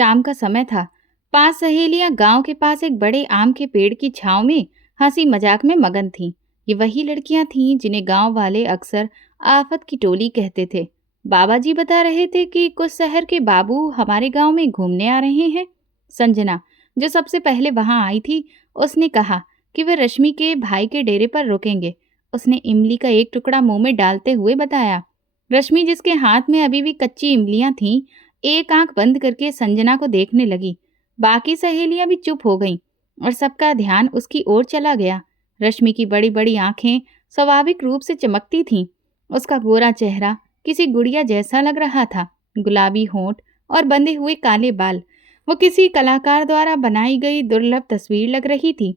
शाम का समय था। 5 सहेलियां गांव के पास एक बड़े आम के पेड़ की छांव में हंसी मजाक में मगन थीं। ये वही लड़कियां थीं जिन्हें गांव वाले अक्सर आफत की टोली कहते थे। बाबा जी बता रहे थे कि कुछ शहर के बाबू हमारे गांव में घूमने आ रहे हैं। संजना, जो सबसे पहले वहां आई थी, उसने कहा कि वे रश्मि के भाई के डेरे पर रुकेंगे। उसने इमली का एक टुकड़ा मुंह में डालते हुए बताया। रश्मि, जिसके हाथ में अभी भी कच्ची इमलियां थीं, एक आंख बंद करके संजना को देखने लगी। बाकी सहेलियां भी चुप हो गईं और सबका ध्यान उसकी ओर चला गया। रश्मि की बड़ी बड़ी आंखें स्वाभाविक रूप से चमकती थीं। उसका गोरा चेहरा किसी गुड़िया जैसा लग रहा था। गुलाबी होंठ और बंधे हुए काले बाल, वो किसी कलाकार द्वारा बनाई गई दुर्लभ तस्वीर लग रही थी।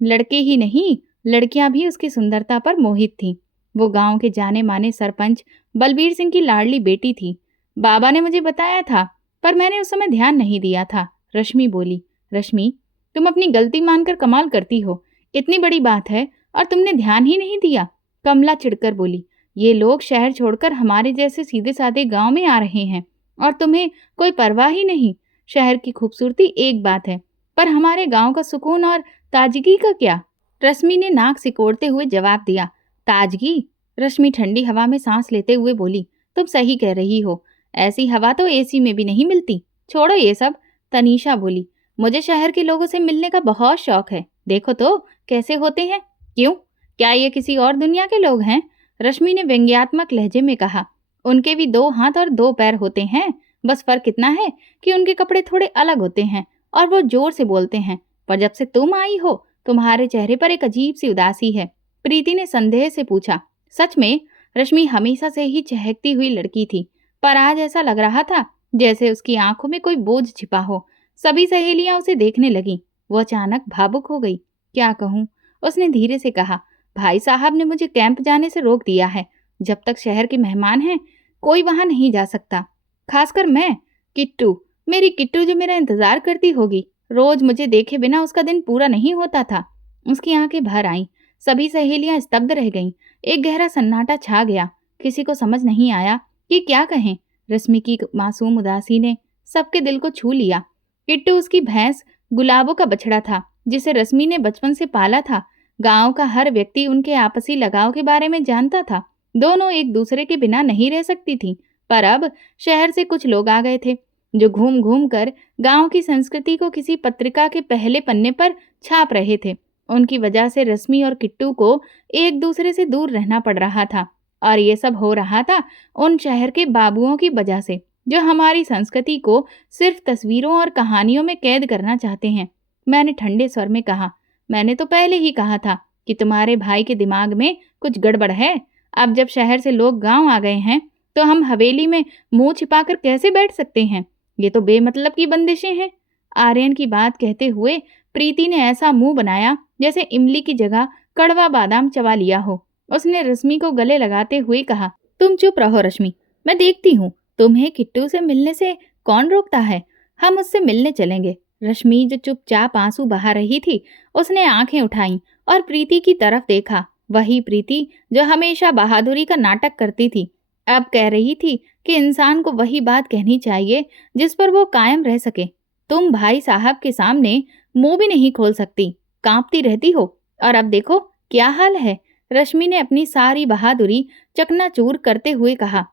लड़के ही नहीं, लड़कियां भी उसकी सुंदरता पर मोहित थीं। वो गांव के जाने माने सरपंच बलबीर सिंह की लाडली बेटी थी। बाबा ने मुझे बताया था, पर मैंने उस समय ध्यान नहीं दिया था। रश्मि बोली। रश्मि, तुम अपनी गलती मानकर कमाल करती हो। इतनी बड़ी बात है और तुमने ध्यान ही नहीं दिया। कमला चिढ़कर बोली। ये लोग शहर छोड़कर हमारे जैसे सीधे साधे गांव में आ रहे हैं और तुम्हें कोई परवाह ही नहीं। शहर की खूबसूरती एक बात है, पर हमारे गांव का सुकून और ताजगी का क्या? रश्मि ने नाक सिकोड़ते हुए जवाब दिया। ताजगी? रश्मि ठंडी हवा में सांस लेते हुए बोली। तुम सही कह रही हो। ऐसी हवा तो एसी में भी नहीं मिलती। छोड़ो ये सब। तनीषा बोली। मुझे शहर के लोगों से मिलने का बहुत शौक है। देखो तो कैसे होते हैं। क्यों, क्या ये किसी और दुनिया के लोग हैं? रश्मि ने व्यंग्यात्मक लहजे में कहा। उनके भी 2 हाथ और 2 पैर होते हैं। बस फर्क इतना है कि उनके कपड़े थोड़े अलग होते हैं और वो जोर से बोलते हैं। पर जब से तुम आई हो, तुम्हारे चेहरे पर एक अजीब सी उदासी है। प्रीति ने संदेह से पूछा। सच में? रश्मि हमेशा से ही चहकती हुई लड़की थी, पर आज ऐसा लग रहा था जैसे उसकी आंखों में कोई बोझ छिपा हो। सभी सहेलियां उसे देखने लगीं। वो अचानक भावुक हो गई। क्या कहूँ, उसने धीरे से कहा। भाई साहब ने मुझे कैंप जाने से रोक दिया है। जब तक शहर के मेहमान हैं, कोई वहां नहीं जा सकता। खासकर मैं। किट्टू, मेरी किट्टू जो मेरा इंतजार करती होगी। रोज मुझे देखे बिना उसका दिन पूरा नहीं होता था। उसकी आंखें भर आईं। सभी सहेलियां स्तब्ध रह गईं। एक गहरा सन्नाटा छा गया। किसी को समझ नहीं आया कि क्या कहें। रश्मि की मासूम उदासी ने सबके दिल को छू लिया। किट्टू उसकी भैंस गुलाबों का बछड़ा था, जिसे रश्मि ने बचपन से पाला था। गांव का हर व्यक्ति उनके आपसी लगाव के बारे में जानता था। दोनों एक दूसरे के बिना नहीं रह सकती थीं। पर अब शहर से कुछ लोग आ गए थे, जो घूम घूम कर गांव की संस्कृति को किसी पत्रिका के पहले पन्ने पर छाप रहे थे। उनकी वजह से रश्मि और किट्टू को एक दूसरे से दूर रहना पड़ रहा था। और ये सब हो रहा था उन शहर के बाबुओं की वजह से, जो हमारी संस्कृति को सिर्फ तस्वीरों और कहानियों में कैद करना चाहते हैं। मैंने ठंडे स्वर में कहा। मैंने तो पहले ही कहा था कि तुम्हारे भाई के दिमाग में कुछ गड़बड़ है। अब जब शहर से लोग गांव आ गए हैं, तो हम हवेली में मुंह छिपाकर कैसे बैठ सकते हैं? ये तो बेमतलब की बंदिशें हैं। आर्यन की बात कहते हुए प्रीति ने ऐसा मुंह बनाया जैसे इमली की जगह कड़वा बादाम चबा लिया हो। उसने रश्मि को गले लगाते हुए कहा। तुम चुप रहो रश्मि, मैं देखती हूँ तुम्हें किट्टू से मिलने से कौन रोकता है। हम उससे मिलने चलेंगे। रश्मि, जो चुपचाप आंसू बहा रही थी, उसने आंखें उठाईं और प्रीति की तरफ देखा। वही प्रीति जो हमेशा बहादुरी का नाटक करती थी, अब कह रही थी कि इंसान को वही बात कहनी चाहिए जिस पर वो कायम रह सके। तुम भाई साहब के सामने मुंह भी नहीं खोल सकती, कांपती रहती हो, और अब देखो क्या हाल है। रश्मि ने अपनी सारी बहादुरी चकनाचूर करते हुए कहा।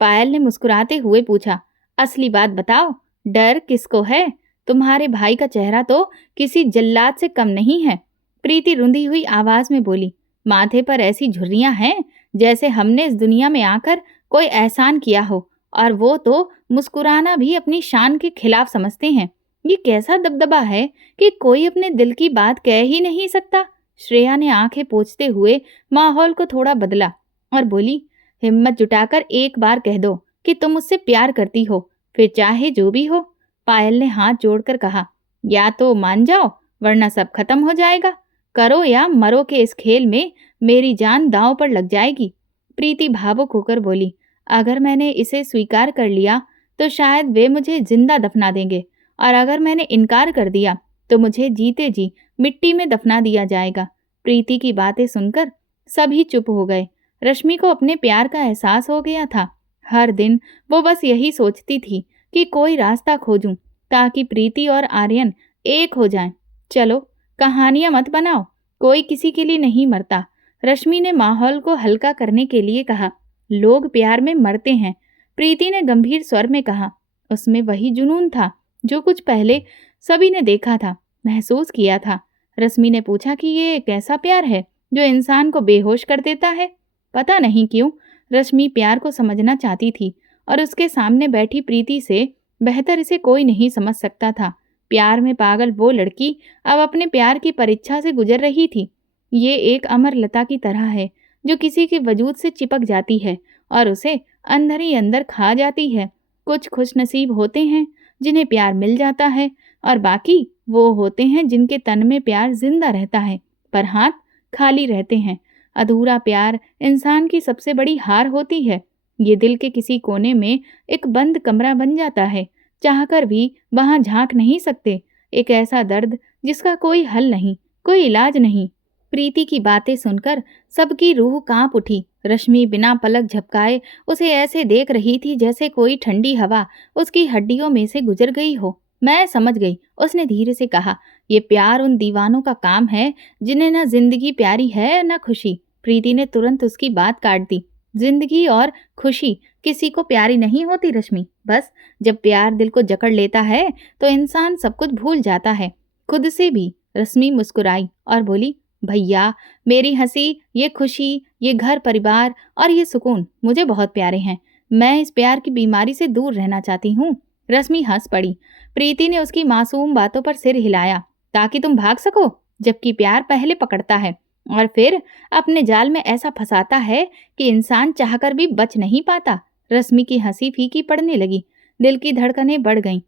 पायल ने मुस्कुराते हुए पूछा। असली बात बताओ, डर किसको है? तुम्हारे भाई का चेहरा तो किसी जल्लाद से कम नहीं है। प्रीति रुंधी हुई आवाज में बोली। माथे पर ऐसी झुर्रियां हैं जैसे हमने इस दुनिया में आकर कोई एहसान किया हो, और वो तो मुस्कुराना भी अपनी शान के खिलाफ समझते हैं। ये कैसा दबदबा है कि कोई अपने दिल की बात कह ही नहीं सकता। श्रेया ने आंखें पोंछते हुए माहौल को थोड़ा बदला और बोली। हिम्मत जुटाकर एक बार कह दो कि तुम उससे प्यार करती हो, फिर चाहे जो भी हो। पायल ने हाथ जोड़कर कहा। या तो मान जाओ, वरना सब खत्म हो जाएगा। करो या मरो के इस खेल में मेरी जान दांव पर लग जाएगी। प्रीति भावुक होकर बोली। अगर मैंने इसे स्वीकार कर लिया तो शायद वे मुझे जिंदा दफना देंगे, और अगर मैंने इनकार कर दिया तो मुझे जीते जी मिट्टी में दफना दिया जाएगा। प्रीति की बातें सुनकर सभी चुप हो गए। रश्मि को अपने प्यार का एहसास हो गया था। हर दिन वो बस यही सोचती थी कि कोई रास्ता खोजूं, ताकि प्रीति और आर्यन एक हो जाएं। चलो, कहानियां मत बनाओ, कोई किसी के लिए नहीं मरता। रश्मि ने माहौल को हल्का करने के लिए कहा। लोग प्यार में मरते हैं, प्रीति ने गंभीर स्वर में कहा। उसमें वही जुनून था जो कुछ पहले सभी ने देखा था, महसूस किया था। रश्मि ने पूछा कि ये कैसा प्यार है जो इंसान को बेहोश कर देता है। पता नहीं क्यों रश्मि प्यार को समझना चाहती थी और उसके सामने बैठी प्रीति से बेहतर इसे कोई नहीं समझ सकता था। प्यार में पागल वो लड़की अब अपने प्यार की परीक्षा से गुजर रही थी। ये एक अमर लता की तरह है जो किसी के वजूद से चिपक जाती है और उसे अंदर ही अंदर खा जाती है। कुछ खुशनसीब होते हैं जिन्हें प्यार मिल जाता है और बाकी वो होते हैं जिनके तन में प्यार जिंदा रहता है पर हाथ खाली रहते हैं। अधूरा प्यार इंसान की सबसे बड़ी हार होती है। ये दिल के किसी कोने में एक बंद कमरा बन जाता है, चाहकर भी वहां झांक नहीं सकते। एक ऐसा दर्द जिसका कोई हल नहीं, कोई इलाज नहीं। प्रीति की बातें सुनकर सबकी रूह कांप उठी। रश्मि बिना पलक झपकाए उसे ऐसे देख रही थी जैसे कोई ठंडी हवा उसकी हड्डियों में से गुजर गई हो। मैं समझ गई, उसने धीरे से कहा। ये प्यार उन दीवानों का काम है जिन्हें न जिंदगी प्यारी है न खुशी। प्रीति ने तुरंत उसकी बात काट दी। जिंदगी और खुशी किसी को प्यारी नहीं होती रश्मि। बस जब प्यार दिल को जकड़ लेता है तो इंसान सब कुछ भूल जाता है, खुद से भी। रश्मि मुस्कुराई और बोली, भैया, मेरी हंसी, ये खुशी, ये घर परिवार और ये सुकून मुझे बहुत प्यारे हैं। मैं इस प्यार की बीमारी से दूर रहना चाहती हूँ। रश्मि हंस पड़ी। प्रीति ने उसकी मासूम बातों पर सिर हिलाया। ताकि तुम भाग सको, जबकि प्यार पहले पकड़ता है और फिर अपने जाल में ऐसा फंसाता है कि इंसान चाहकर भी बच नहीं पाता। रश्मि की हंसी फीकी पड़ने लगी। दिल की धड़कनें बढ़ गईं,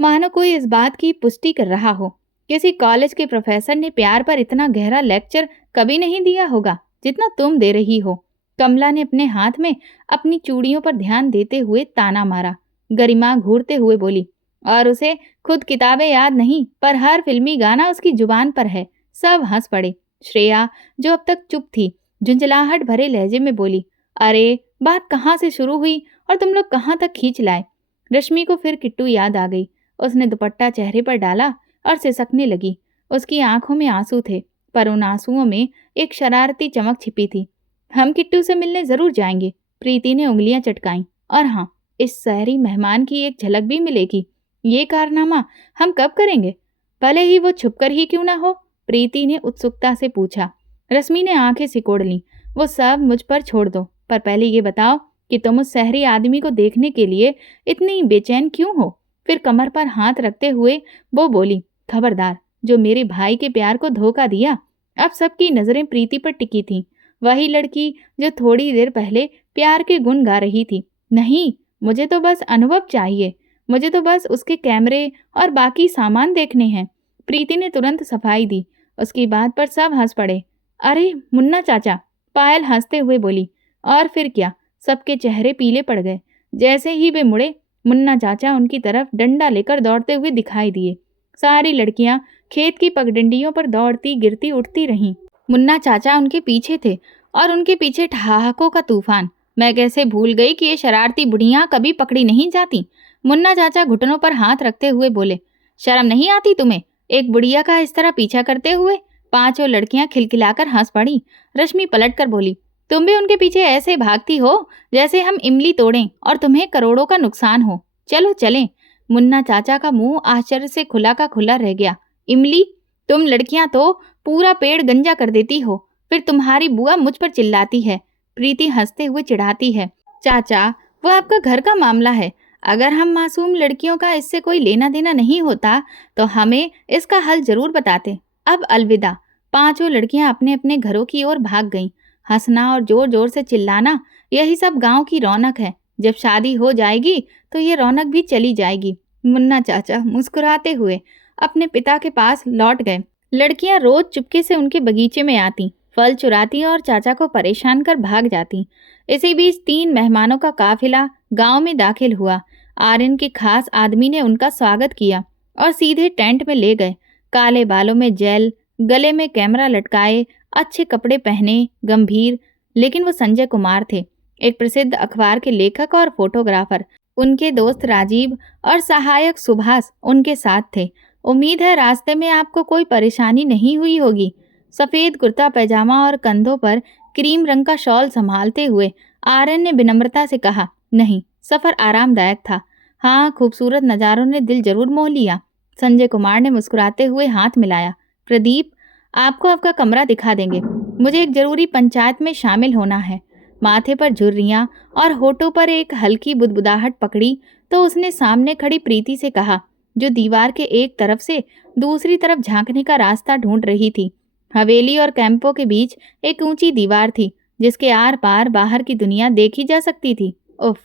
मानो कोई इस बात की पुष्टि कर रहा हो। किसी कॉलेज के प्रोफेसर ने प्यार पर इतना गहरा लेक्चर कभी नहीं दिया होगा जितना तुम दे रही हो। कमला ने अपने हाथ में अपनी चूड़ियों पर ध्यान देते हुए ताना मारा। गरिमा घूरते हुए बोली, और उसे खुद किताबें याद नहीं पर हर फिल्मी गाना उसकी जुबान पर है। सब हंस पड़े। श्रेया, जो अब तक चुप थी, झुंझलाहट भरे लहजे में बोली, अरे बात कहाँ से शुरू हुई और तुम लोग कहाँ तक खींच लाए। रश्मि को फिर किट्टू याद आ गई। उसने दुपट्टा चेहरे पर डाला और सिसकने लगी। उसकी आंखों में आंसू थे पर उन आंसुओं में एक शरारती चमक छिपी थी। हम किट्टू से मिलने जरूर जाएंगे। प्रीति ने उंगलियां चटकाईं। और हाँ, इस शहरी मेहमान की एक झलक भी मिलेगी। ये कारनामा हम कब करेंगे, भले ही वो छुपकर ही क्यों ना हो। प्रीति ने उत्सुकता से पूछा। रश्मि ने आंखें सिकोड़ लीं। वो सब मुझ पर छोड़ दो, पर पहले ये बताओ कि तुम उस शहरी आदमी को देखने के लिए इतनी बेचैन क्यों हो। फिर कमर पर हाथ रखते हुए वो बोली, खबरदार, जो मेरे भाई के प्यार को धोखा दिया। अब सबकी नजरें प्रीति पर टिकी थीं। वही लड़की जो थोड़ी देर पहले प्यार के गुण गा रही थी। नहीं, मुझे तो बस अनुभव चाहिए, मुझे तो बस उसके कैमरे और बाकी सामान देखने हैं। प्रीति ने तुरंत सफाई दी। उसकी बात पर सब हंस पड़े। अरे मुन्ना चाचा, पायल हंसते हुए बोली। और फिर क्या, सबके चेहरे पीले पड़ गए। जैसे ही वे मुड़े, मुन्ना चाचा उनकी तरफ डंडा लेकर दौड़ते हुए दिखाई दिए। सारी लड़कियां खेत की पगडंडियों पर दौड़ती गिरती उठती रहीं। मुन्ना चाचा उनके पीछे थे और उनके पीछे ठहाकों का तूफान। मैं कैसे भूल गई कि ये शरारती बुढ़ियां कभी पकड़ी नहीं जाती। मुन्ना चाचा घुटनों पर हाथ रखते हुए बोले, शर्म नहीं आती तुम्हें, एक बुढ़िया का इस तरह पीछा करते हुए। पांचों लड़कियां खिलखिलाकर हंस पड़ी। रश्मि पलटकर बोली, तुम भी उनके पीछे ऐसे भागती हो जैसे हम इमली तोड़ें और तुम्हें करोड़ों का नुकसान हो। चलो चलें। मुन्ना चाचा का मुंह आश्चर्य से खुला का खुला रह गया। इमली? तुम लड़कियां तो पूरा पेड़ गंजा कर देती हो, फिर तुम्हारी बुआ मुझ पर चिल्लाती है। प्रीति हंसते हुए चिढ़ाती है। चाचा, वो आपका घर का मामला है। अगर हम मासूम लड़कियों का इससे कोई लेना देना नहीं होता तो हमें इसका हल जरूर बताते। अब अलविदा। पांचों लड़कियां अपने अपने घरों की ओर भाग गईं। हंसना और जोर जोर से चिल्लाना, यही सब गांव की रौनक है। जब शादी हो जाएगी तो ये रौनक भी चली जाएगी। मुन्ना चाचा मुस्कुराते हुए अपने पिता के पास लौट गए। लड़कियां रोज चुपके से उनके बगीचे में आती, फल चुराती और चाचा को परेशान कर भाग जाती। इसी बीच 3 मेहमानों का काफिला गांव में दाखिल हुआ। आर्यन के खास आदमी ने उनका स्वागत किया और सीधे टेंट में ले गए। काले बालों में जेल, गले में कैमरा लटकाए, अच्छे कपड़े पहने, गंभीर, लेकिन वो संजय कुमार थे, एक प्रसिद्ध अखबार के लेखक और फोटोग्राफर। उनके दोस्त राजीव और सहायक सुभाष उनके साथ थे। उम्मीद है रास्ते में आपको कोई परेशानी नहीं हुई होगी। सफेद कुर्ता पैजामा और कंधों पर क्रीम रंग का शॉल संभालते हुए आर्यन ने विनम्रता से कहा। नहीं, सफर आरामदायक था। हाँ, खूबसूरत नज़ारों ने दिल जरूर मोह लिया। संजय कुमार ने मुस्कुराते हुए हाथ मिलाया। प्रदीप, आपको आपका कमरा दिखा देंगे। मुझे एक जरूरी पंचायत में शामिल होना है। माथे पर झुर्रियां और होठों पर एक हल्की बुदबुदाहट पकड़ी तो उसने सामने खड़ी प्रीति से कहा, जो दीवार के एक तरफ से दूसरी तरफ झांकने का रास्ता ढूंढ रही थी। हवेली और कैंपों के बीच एक ऊंची दीवार थी जिसके आर पार बाहर की दुनिया देखी जा सकती थी। उफ,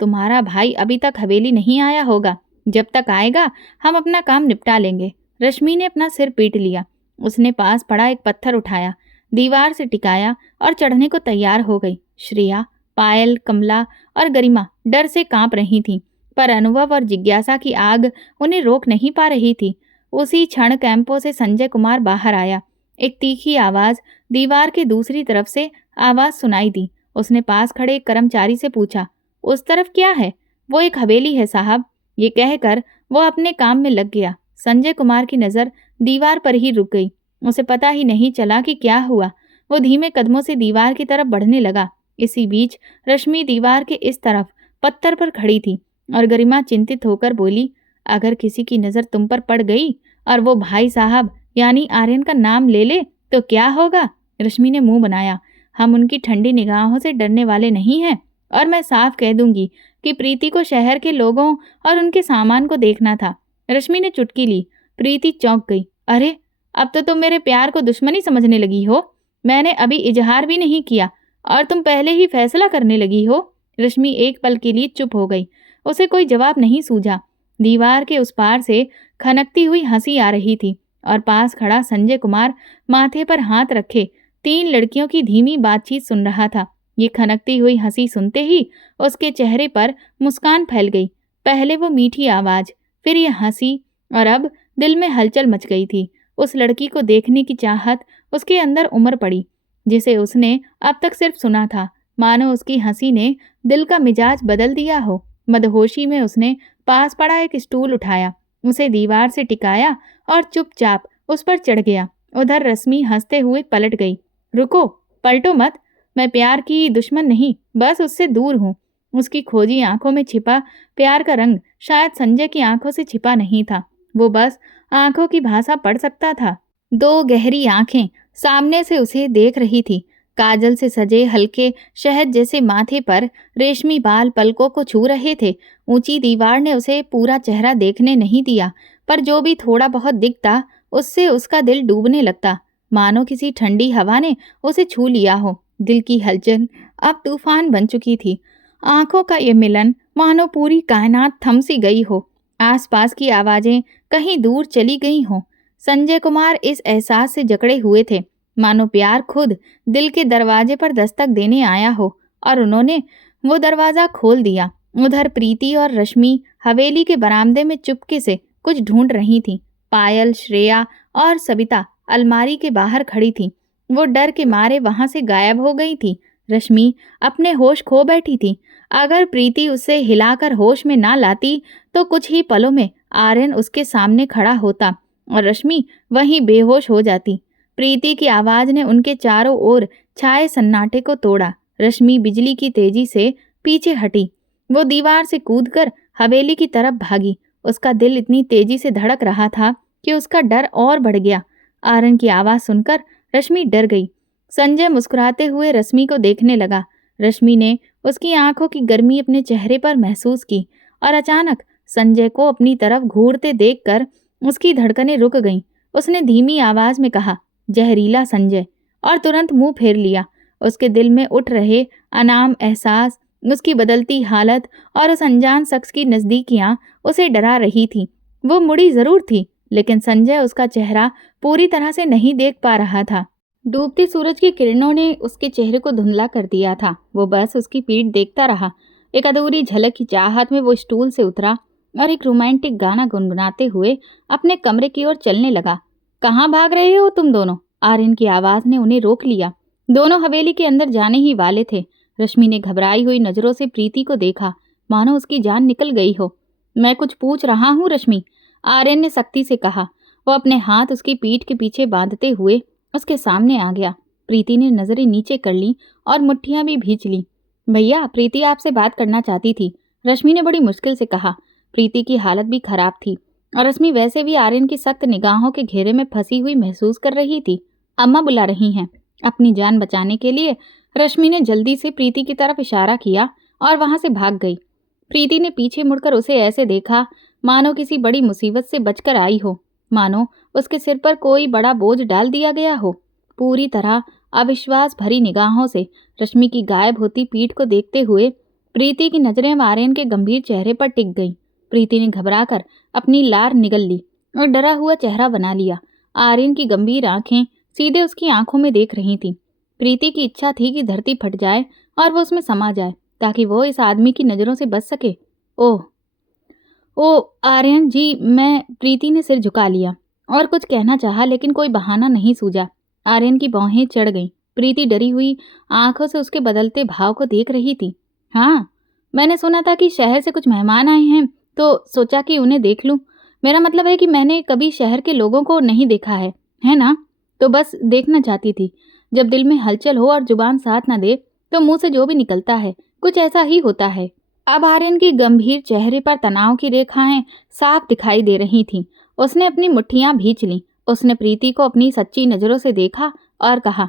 तुम्हारा भाई अभी तक हवेली नहीं आया होगा। जब तक आएगा हम अपना काम निपटा लेंगे। रश्मि ने अपना सिर पीट लिया। उसने पास पड़ा एक पत्थर उठाया, दीवार से टिकाया और चढ़ने को तैयार हो गई। श्रेया, पायल, कमला और गरिमा डर से कांप रही थीं, पर अनुभव और जिज्ञासा की आग उन्हें रोक नहीं पा रही थी। उसी क्षण कैंपों से संजय कुमार बाहर आया। एक तीखी आवाज दीवार के दूसरी तरफ से आवाज सुनाई दी। उसने पास खड़े एक कर्मचारी से पूछा, उस तरफ क्या है? वो एक हवेली है साहब। ये कहकर वो अपने काम में लग गया। संजय कुमार की नजर दीवार पर ही रुक गई। उसे पता ही नहीं चला कि क्या हुआ। वो धीमे कदमों से दीवार की तरफ बढ़ने लगा। इसी बीच रश्मि दीवार के इस तरफ पत्थर पर खड़ी थी और गरिमा चिंतित होकर बोली, अगर किसी की नजर तुम पर पड़ गई और वो भाई साहब यानी आर्यन का नाम ले ले तो क्या होगा? रश्मि ने मुंह बनाया। हम उनकी ठंडी निगाहों से डरने वाले नहीं हैं और मैं साफ कह दूंगी कि प्रीति को शहर के लोगों और उनके सामान को देखना था। रश्मि ने चुटकी ली। प्रीति चौंक गई। अरे, अब तो तुम मेरे प्यार को दुश्मनी समझने लगी हो। मैंने अभी इजहार भी नहीं किया और तुम पहले ही फैसला करने लगी हो। रश्मि एक पल के लिए चुप हो गई। उसे कोई जवाब नहीं सूझा। दीवार के उस पार से खनकती हुई हंसी आ रही थी और पास खड़ा संजय कुमार माथे पर हाथ रखे 3 लड़कियों की धीमी बातचीत सुन रहा था। ये खनकती हुई हंसी सुनते ही उसके चेहरे पर मुस्कान फैल गई। पहले वो मीठी आवाज, फिर ये हंसी, और अब दिल में हलचल मच गई थी। उस लड़की को देखने की चाहत उसके अंदर उमड़ पड़ी, जिसे उसने अब तक सिर्फ सुना था। मानो उसकी हंसी ने दिल का मिजाज बदल दिया हो। मदहोशी में उसने पास पड़ा एक स्टूल उठाया, उसे दीवार से टिकाया और चुपचाप उस पर चढ़ गया। उधर रश्मि हंसते हुए पलट गई। रुको, पलटो मत। मैं प्यार की दुश्मन नहीं, बस उससे दूर हूँ। उसकी खोजी आंखों में छिपा प्यार का रंग शायद संजय की आंखों से छिपा नहीं था। वो बस आंखों की भाषा पढ़ सकता था। 2 गहरी आंखें सामने से उसे देख रही थी। काजल से सजे हल्के शहद जैसे माथे पर रेशमी बाल पलकों को छू रहे थे। ऊंची दीवार ने उसे पूरा चेहरा देखने नहीं दिया, पर जो भी थोड़ा बहुत दिखता उससे उसका दिल डूबने लगता, मानो किसी ठंडी हवा ने उसे छू लिया हो। दिल की हलचल अब तूफान बन चुकी थी। आंखों का ये मिलन मानो पूरी कायनात थम सी गई हो। आसपास की आवाजें कहीं दूर चली गई हों। संजय कुमार इस एहसास से जकड़े हुए थे मानो प्यार खुद दिल के दरवाजे पर दस्तक देने आया हो, और उन्होंने वो दरवाजा खोल दिया। उधर प्रीति और रश्मि हवेली के बरामदे में चुपके से कुछ ढूंढ रही थीं। पायल, श्रेया और सविता अलमारी के बाहर खड़ी थीं। वो डर के मारे वहां से गायब हो गई थी। रश्मि अपने होश खो बैठी थी। अगर प्रीति उसे हिलाकर होश में ना लाती तो कुछ ही पलों में आर्यन उसके सामने खड़ा होता और रश्मि वहीं बेहोश हो जाती। प्रीति की आवाज ने उनके चारों ओर छाए सन्नाटे को तोड़ा। रश्मि बिजली की तेजी से पीछे हटी। वो दीवार से कूदकर हवेली की तरफ भागी। उसका दिल इतनी तेजी से धड़क रहा था कि उसका डर और बढ़ गया। आर्यन की आवाज सुनकर रश्मि डर गई। संजय मुस्कुराते हुए रश्मि को देखने लगा। रश्मि ने उसकी आंखों की गर्मी अपने चेहरे पर महसूस की और अचानक संजय को अपनी तरफ घूरते देखकर उसकी धड़कनें रुक गईं। उसने धीमी आवाज में कहा, जहरीला संजय, और तुरंत मुंह फेर लिया। उसके दिल में उठ रहे अनाम एहसास, उसकी बदलती हालत और उस अनजान शख्स की नजदीकियां उसे डरा रही थी। वो मुड़ी जरूर थी, लेकिन संजय उसका चेहरा पूरी तरह से नहीं देख पा रहा था। डूबते सूरज की किरणों ने उसके चेहरे को धुंधला कर दिया था। वो बस उसकी पीठ देखता रहा। एक अधूरी झलक की चाहत में वो स्टूल से उतरा और एक रोमांटिक गाना गुनगुनाते हुए अपने कमरे की ओर चलने लगा। कहाँ भाग रहे हो तुम दोनों? आर्यन की आवाज ने उन्हें रोक लिया। दोनों हवेली के अंदर जाने ही वाले थे। रश्मि ने घबराई हुई नजरों से प्रीति को देखा। मानो उसकी जान निकल गई हो। मैं कुछ पूछ रहा हूँ रश्मि, आर्यन ने सख्ती से कहा। वो अपने हाथ उसकी पीठ के पीछे बांधते हुए उसके सामने आ गया। प्रीति ने नजरें नीचे कर ली और मुट्ठियां भी भींच ली। भैया, प्रीति आपसे बात करना चाहती थी, रश्मि ने बड़ी मुश्किल से कहा। प्रीति की हालत भी खराब थी और रश्मि वैसे भी आर्यन की सख्त निगाहों के घेरे में फंसी हुई महसूस कर रही थी। अम्मा बुला रही हैं। अपनी जान बचाने के लिए रश्मि ने जल्दी से प्रीति की तरफ इशारा किया और वहां से भाग गई। प्रीति ने पीछे मुड़कर उसे ऐसे देखा मानो किसी बड़ी मुसीबत से बचकर आई हो, मानो उसके सिर पर कोई बड़ा बोझ डाल दिया गया हो। पूरी तरह अविश्वास भरी निगाहों से रश्मि की गायब होती पीठ को देखते हुए प्रीति की नजरें आर्यन के गंभीर चेहरे पर टिक गईं। प्रीति ने घबराकर अपनी लार निगल ली और डरा हुआ चेहरा बना लिया। आर्यन की गंभीर आंखें सीधे उसकी आंखों में देख रही थीं। प्रीति की इच्छा थी कि धरती फट जाए और वो उसमें समा जाए ताकि वो इस आदमी की नजरों से बच सके। ओह आर्यन जी, मैं प्रीति ने सिर झुका लिया और कुछ कहना चाहा लेकिन कोई बहाना नहीं सूझा। आर्यन की भौहें चढ़ गईं। प्रीति डरी हुई आंखों से उसके बदलते भाव को देख रही थी। हाँ, मैंने सुना था कि शहर से कुछ मेहमान आए हैं, तो सोचा कि उन्हें देख लूं। मेरा मतलब है कि मैंने कभी शहर के लोगों को नहीं देखा है ना? तो बस देखना चाहती थी। जब दिल में हलचल हो और जुबान साथ न दे तो मुंह से जो भी निकलता है कुछ ऐसा ही होता है। अब आर्यन की गंभीर चेहरे पर तनाव की रेखाएं साफ दिखाई दे रही थीं। उसने अपनी मुट्ठियां भींच लीं। उसने प्रीति को अपनी सच्ची नजरों से देखा और कहा,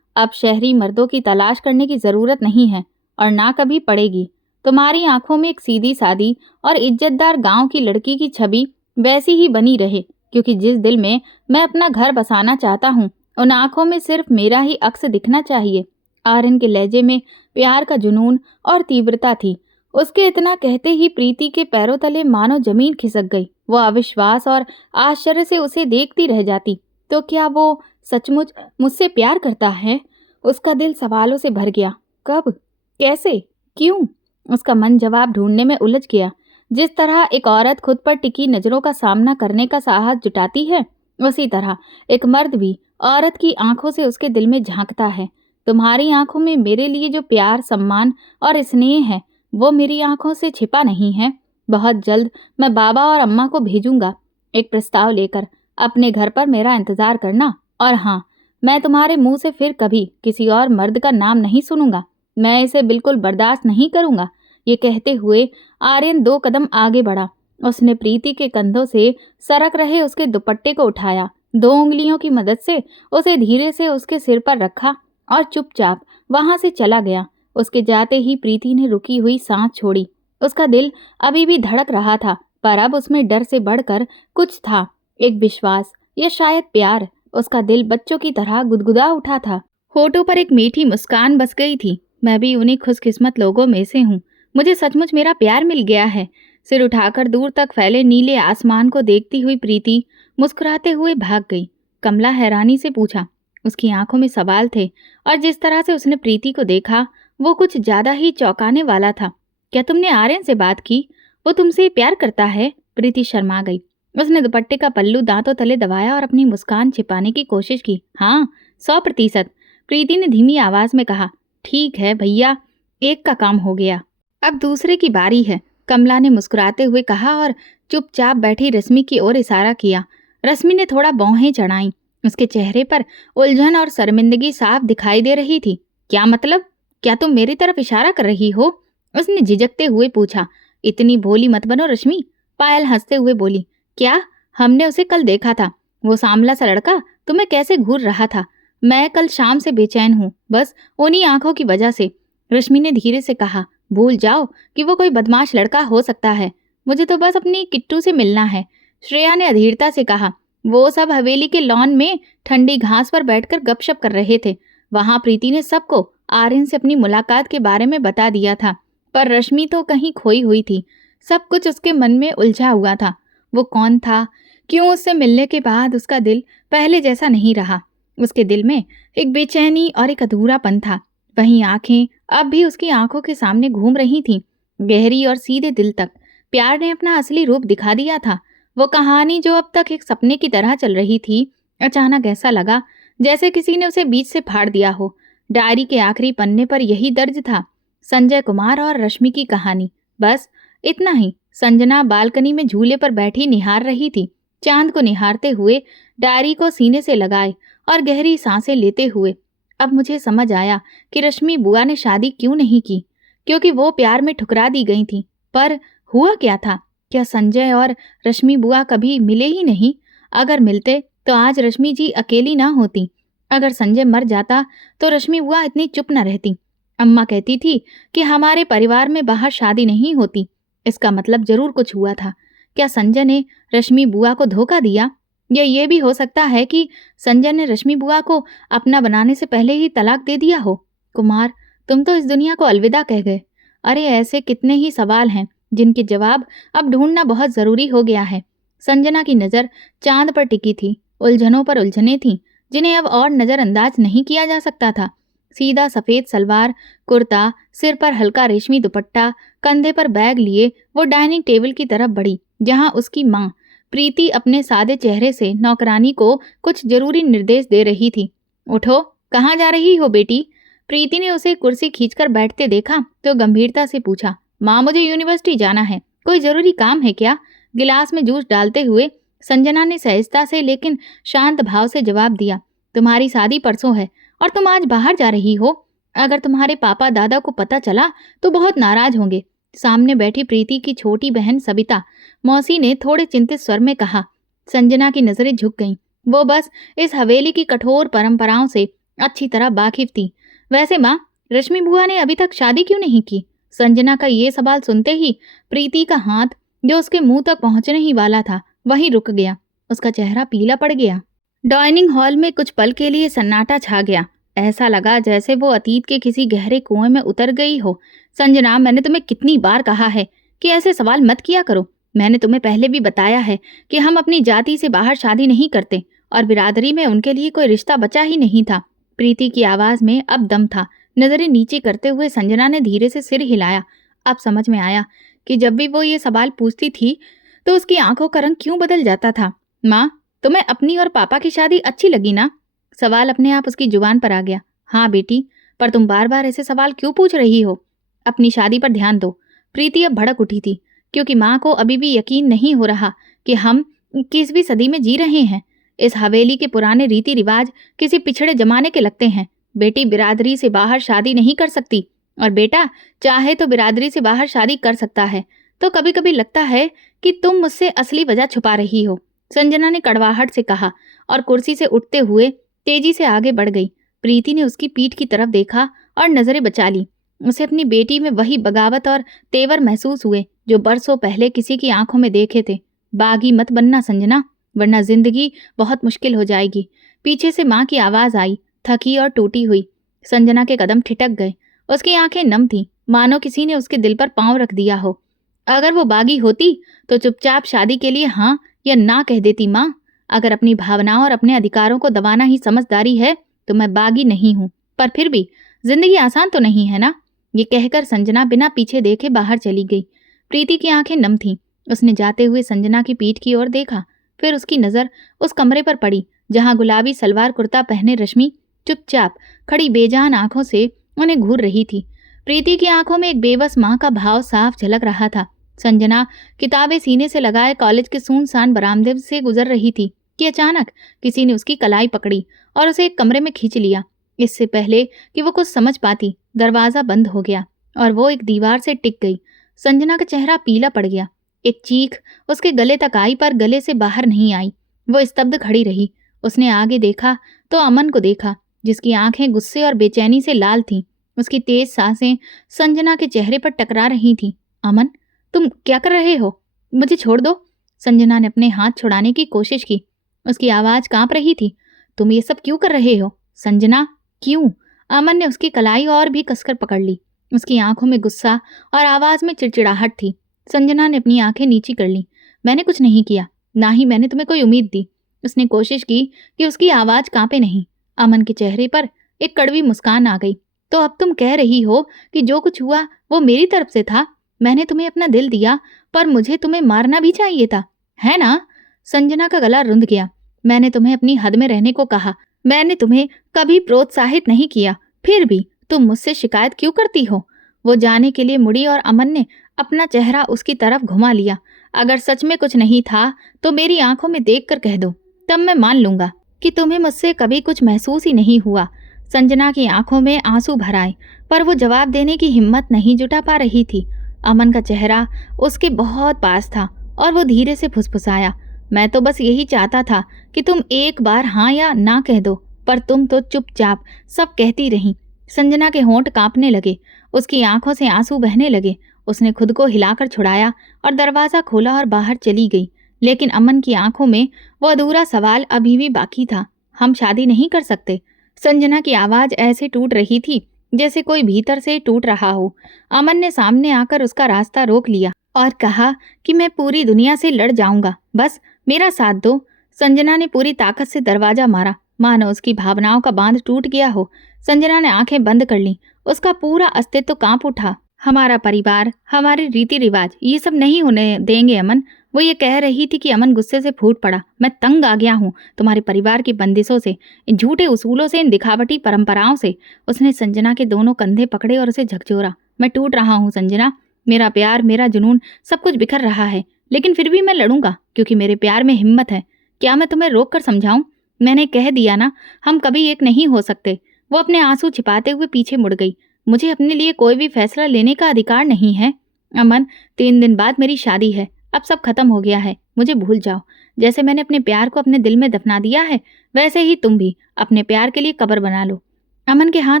अब शहरी मर्दों की तलाश करने की जरूरत नहीं है और ना कभी पड़ेगी। तुम्हारी आंखों में एक सीधी सादी और इज्जतदार गांव की लड़की की छवि वैसी ही बनी रहे, क्योंकि जिस दिल में मैं अपना घर बसाना चाहता हूँ उन आंखों में सिर्फ मेरा ही अक्स दिखना चाहिए। आर्यन के लहजे में प्यार का जुनून और तीव्रता थी। उसके इतना कहते ही प्रीति के पैरों तले मानो जमीन खिसक गई। वो अविश्वास और आश्चर्य से उसे देखती रह जाती। तो क्या वो सचमुच मुझसे प्यार करता है? उसका दिल सवालों से भर गया। कब, कैसे, क्यों? उसका मन जवाब ढूंढने में उलझ गया। जिस तरह एक औरत खुद पर टिकी नजरों का सामना करने का साहस जुटाती है, उसी तरह एक मर्द भी औरत की आंखों से उसके दिल में झांकता है। तुम्हारी आंखों में मेरे लिए जो प्यार, सम्मान और स्नेह है वो मेरी आंखों से छिपा नहीं है। बहुत जल्द मैं बाबा और अम्मा को भेजूंगा एक प्रस्ताव लेकर। अपने घर पर मेरा इंतजार करना। और हाँ, मैं तुम्हारे मुंह से फिर कभी किसी और मर्द का नाम नहीं सुनूंगा। मैं इसे बिल्कुल बर्दाश्त नहीं करूंगा। ये कहते हुए आर्यन 2 कदम आगे बढ़ा। उसने प्रीति के कंधों से सरक रहे उसके दुपट्टे को उठाया, 2 उंगलियों की मदद से उसे धीरे से उसके सिर पर रखा और चुपचाप वहां से चला गया। उसके जाते ही प्रीति ने रुकी हुई सांस छोड़ी। उसका दिल अभी भी धड़क रहा था, पर अब उसमें डर से बढ़कर कुछ था, एक विश्वास या शायद प्यार। उसका दिल बच्चों की तरह गुदगुदा उठा था। होठों पर एक मीठी मुस्कान बस गई थी। मैं भी उन्हीं खुशकिस्मत लोगों में से हूँ। मुझे सचमुच मेरा प्यार मिल गया है। सिर उठाकर दूर तक फैले नीले आसमान को देखती हुई प्रीति मुस्कुराते हुए भाग गई। कमला हैरानी से पूछा। उसकी आंखों में सवाल थे और जिस तरह से उसने प्रीति को देखा वो कुछ ज्यादा ही चौंकाने वाला था। क्या तुमने आर्यन से बात की? वो तुमसे प्यार करता है? प्रीति शर्मा गई। उसने दुपट्टे का पल्लू दांतों तले दबाया और अपनी मुस्कान छिपाने की कोशिश की। हाँ, 100%। प्रीति ने धीमी आवाज में कहा। ठीक है भैया, एक का काम हो गया, अब दूसरे की बारी है, कमला ने मुस्कुराते हुए कहा और चुपचाप बैठी रश्मि की ओर इशारा किया। रश्मि ने थोड़ा भौहें चढ़ाईं। उसके चेहरे पर उलझन और शर्मिंदगी साफ दिखाई दे रही थी। क्या मतलब? क्या तुम मेरी तरफ इशारा कर रही हो? उसने झिझकते हुए पूछा। इतनी भोली मत बनो रश्मि, पायल हंसते हुए बोली। क्या? हमने उसे कल देखा था। वो सांवला सा लड़का तुम्हें कैसे घूर रहा था। मैं कल शाम से बेचैन हूँ, बस उन्हीं आंखों की वजह से। रश्मि ने धीरे से कहा। भूल जाओ कि वो कोई बदमाश लड़का हो सकता है। मुझे तो बस अपनी किट्टू से मिलना है। श्रेया ने अधीरता से कहा। वो सब हवेली के लॉन में ठंडी घास पर बैठकर गपशप कर रहे थे। वहां प्रीति ने सबको आर्यन से अपनी मुलाकात के बारे में बता दिया था, पर रश्मि तो कहीं खोई हुई थी। सब कुछ उसके मन में उलझा हुआ था। वो कौन था? क्यों उससे मिलने के बाद उसका दिल पहले जैसा नहीं रहा? उसके दिल में एक बेचैनी और एक अधूरापन था। वहीं आंखें अब भी उसकी आंखों के सामने घूम रही थीं, गहरी और सीधे दिल तक। प्यार ने अपना असली रूप दिखा दिया था। वो कहानी जो अब तक एक सपने की तरह चल रही थी, अचानक ऐसा लगा जैसे किसी ने उसे बीच से फाड़ दिया हो। डायरी के आखिरी पन्ने पर यही दर्ज था, संजय कुमार और रश्मि की कहानी। बस इतना ही। संजना बालकनी में झूले पर बैठी निहार रही थी। चांद को निहारते हुए, डायरी को सीने से लगाए और गहरी सांसें लेते हुए। अब मुझे समझ आया कि रश्मि बुआ ने शादी क्यों नहीं की, क्योंकि वो प्यार में ठुकरा दी गई थी। पर हुआ क्या था? क्या संजय और रश्मि बुआ कभी मिले ही नहीं? अगर मिलते तो आज रश्मि जी अकेली ना होती। अगर संजय मर जाता तो रश्मि बुआ इतनी चुप न रहती। अम्मा कहती थी कि हमारे परिवार में बाहर शादी नहीं होती। इसका मतलब जरूर कुछ हुआ था। क्या संजय ने रश्मि बुआ को धोखा दिया? या ये भी हो सकता है कि संजय ने रश्मि बुआ को अपना बनाने से पहले ही तलाक दे दिया हो। कुमार, तुम तो इस दुनिया को अलविदा कह गए। अरे ऐसे कितने ही सवाल हैं जिनके जवाब अब ढूंढना बहुत जरूरी हो गया है। संजना की नजर चांद पर टिकी थी। उलझनों पर उलझनें थीं जिन्हें अब और नजरअंदाज नहीं किया जा सकता था। सीधा सफेद सलवार कुर्ता, सिर पर हल्का रेशमी दुपट्टा, कंधे पर बैग लिए वो डाइनिंग टेबल की तरफ बढ़ी, जहां उसकी माँ प्रीति अपने सादे चेहरे से नौकरानी को कुछ जरूरी निर्देश दे रही थी। उठो, कहाँ जा रही हो बेटी? प्रीति ने उसे कुर्सी खींचकर बैठते देखा तो गंभीरता से पूछा। माँ, मुझे यूनिवर्सिटी जाना है। कोई जरूरी काम है क्या? गिलास में जूस डालते हुए संजना ने सहजता से लेकिन शांत भाव से जवाब दिया। तुम्हारी शादी परसों है और तुम आज बाहर जा रही हो। अगर तुम्हारे पापा दादा को पता चला तो बहुत नाराज होंगे। सामने बैठी प्रीति की छोटी बहन सबिता मौसी ने थोड़े चिंतित स्वर में कहा। संजना की नजरें झुक गईं। वो बस इस हवेली की कठोर परंपराओं से अच्छी तरह वाकिफ थी। वैसे माँ, रश्मि बुआ ने अभी तक शादी क्यों नहीं की? संजना का ये सवाल सुनते ही प्रीति का हाथ, जो उसके मुंह तक पहुंचने ही वाला था, वहीं रुक गया। उसका चेहरा पीला पड़ गया। डाइनिंग हॉल में कुछ पल के लिए सन्नाटा छा गया। ऐसा लगा जैसे वो अतीत के किसी गहरे कुएं में उतर गई हो। संजना, मैंने तुम्हें कितनी बार कहा है कि ऐसे सवाल मत किया करो। मैंने तुम्हें पहले भी बताया है कि हम अपनी जाति से बाहर शादी नहीं करते और बिरादरी में उनके लिए कोई रिश्ता बचा ही नहीं था। प्रीति की आवाज में अब दम था। नजरें नीचे करते हुए संजना ने धीरे से सिर हिलाया। अब समझ में आया कि जब भी वो ये सवाल पूछती थी तो उसकी आंखों का रंग क्यों बदल जाता था। माँ, तुम्हें अपनी और पापा की शादी अच्छी लगी ना? सवाल अपने आप उसकी जुबान पर आ गया। हाँ बेटी, पर तुम बार बार ऐसे सवाल क्यों पूछ रही हो? अपनी शादी पर ध्यान दो। प्रीति अब भड़क उठी थी, क्योंकि माँ को अभी भी यकीन नहीं हो रहा कि हम 21वीं सदी में जी रहे हैं। इस हवेली के पुराने रीति रिवाज किसी पिछड़े जमाने के लगते हैं। बेटी बिरादरी से बाहर शादी नहीं कर सकती, और बेटा चाहे तो बिरादरी से बाहर शादी कर सकता है। तो कभी कभी लगता है कि तुम मुझसे असली वजह छुपा रही हो, संजना ने कड़वाहट से कहा और कुर्सी से उठते हुए तेजी से आगे बढ़ गई। प्रीति ने उसकी पीठ की तरफ देखा और नजरें बचा ली। उसे अपनी बेटी में वही बगावत और तेवर महसूस हुए जो बरसों पहले किसी की आंखों में देखे थे। बागी मत बनना संजना, वरना जिंदगी बहुत मुश्किल हो जाएगी। पीछे से माँ की आवाज आई, थकी और टूटी हुई। संजना के कदम ठिठक गए। उसकी आंखें नम थीं, मानो किसी ने उसके दिल पर पांव रख दिया हो। अगर वो बागी होती तो चुपचाप शादी के लिए हाँ या ना कह देती। माँ, अगर अपनी भावनाओं और अपने अधिकारों को दबाना ही समझदारी है तो मैं बागी नहीं हूँ, पर फिर भी जिंदगी आसान तो नहीं है ना। ये कहकर संजना बिना पीछे देखे बाहर चली गई। प्रीति की आंखें नम थीं। उसने जाते हुए संजना की पीठ की ओर देखा। फिर उसकी नजर उस कमरे पर पड़ी जहां गुलाबी सलवार कुर्ता पहने रश्मि चुपचाप खड़ी बेजान आंखों से उन्हें घूर रही थी। प्रीति की आंखों में एक बेबस माँ का भाव साफ झलक रहा था। संजना किताबें सीने से लगाए कॉलेज के सुनसान बरामदे से गुजर रही थी कि अचानक किसी ने उसकी कलाई पकड़ी और उसे एक कमरे में खींच लिया। इससे पहले कि वो कुछ समझ पाती, दरवाजा बंद हो गया और वो एक दीवार से टिक गई। संजना का चेहरा पीला पड़ गया। एक चीख उसके गले तक आई, पर गले से बाहर नहीं आई। वो स्तब्ध खड़ी रही। उसने आगे देखा तो अमन को देखा, जिसकी आंखें गुस्से और बेचैनी से लाल थीं। उसकी तेज सांसें संजना के चेहरे पर टकरा रही थीं। अमन, तुम क्या कर रहे हो? मुझे छोड़ दो। संजना ने अपने हाथ छुड़ाने की कोशिश की। उसकी आवाज कांप रही थी। तुम ये सब क्यों कर रहे हो संजना? क्यों? अमन ने उसकी कलाई और भी कसकर पकड़ ली। उसकी आंखों में गुस्सा और आवाज में चिड़चिड़ाहट थी। संजना ने अपनी आंखें नीची कर ली। मैंने कुछ नहीं किया, ना ही मैंने तुम्हें कोई उम्मीद दी। उसने कोशिश की कि उसकी आवाज कांपे नहीं। अमन के चेहरे पर एक कड़वी मुस्कान आ गई। तो अब तुम कह रही हो कि जो कुछ हुआ वो मेरी तरफ से था? मैंने तुम्हें अपना दिल दिया, पर मुझे तुम्हें मारना भी चाहिए था, है ना? संजना का गला रुंध गया। मैंने तुम्हें अपनी हद में रहने को कहा। मैंने तुम्हें कभी प्रोत्साहित नहीं किया, फिर भी तुम मुझसे शिकायत क्यों करती हो? वो जाने के लिए मुड़ी और अमन ने अपना चेहरा उसकी तरफ घुमा लिया। अगर सच में कुछ नहीं था तो मेरी आंखों में देखकर कह दो, तब मैं मान लूंगा कि तुम्हें मुझसे कभी कुछ महसूस ही नहीं हुआ। संजना की आंखों में आंसू भर आए, पर वो जवाब देने की हिम्मत नहीं जुटा पा रही थी। अमन का चेहरा उसके बहुत पास था और वो धीरे से फुसफुसाया, मैं तो बस यही चाहता था कि तुम एक बार हाँ या ना कह दो, पर तुम तो चुपचाप सब कहती रही। संजना के होंठ कांपने लगे, उसकी आंखों से आंसू बहने लगे। उसने खुद को हिलाकर छुड़ाया और दरवाजा खोला और बाहर चली गई। लेकिन अमन की आंखों में वो अधूरा सवाल अभी भी बाकी था, हम शादी नहीं कर सकते? संजना की आवाज ऐसे टूट रही थी जैसे कोई भीतर से टूट रहा हो। अमन ने सामने आकर उसका रास्ता रोक लिया और कहा कि मैं पूरी दुनिया से लड़ जाऊंगा, बस मेरा साथ दो। संजना ने पूरी ताकत से दरवाजा मारा, मानो उसकी भावनाओं का बांध टूट गया हो। संजना ने आंखें बंद कर लीं, उसका पूरा अस्तित्व कांप उठा। हमारा परिवार, हमारे रीति रिवाज, ये सब नहीं होने देंगे अमन। वो ये कह रही थी कि अमन गुस्से से फूट पड़ा। मैं तंग आ गया हूँ तुम्हारे परिवार की बंदिशों से, इन झूठे उसूलों से, इन दिखावटी परंपराओं से। उसने संजना के दोनों कंधे पकड़े और उसे झकझोरा। मैं टूट रहा हूँ संजना, मेरा प्यार, मेरा जुनून, सब कुछ बिखर रहा है, लेकिन फिर भी मैं लड़ूंगा क्योंकि मेरे प्यार में हिम्मत है। क्या मैं तुम्हें रोक कर समझाऊं? मैंने कह दिया ना, हम कभी एक नहीं हो सकते। वो अपने आंसू छिपाते हुए पीछे मुड़ गई। मुझे अपने लिए कोई भी फैसला लेने का अधिकार नहीं है अमन। 3 दिन बाद मेरी शादी है, अब सब खत्म हो गया है, मुझे भूल जाओ। जैसे मैंने अपने प्यार को अपने दिल में दफना दिया है, वैसे ही तुम भी अपने प्यार के लिए कब्र बना लो। अमन के हाथ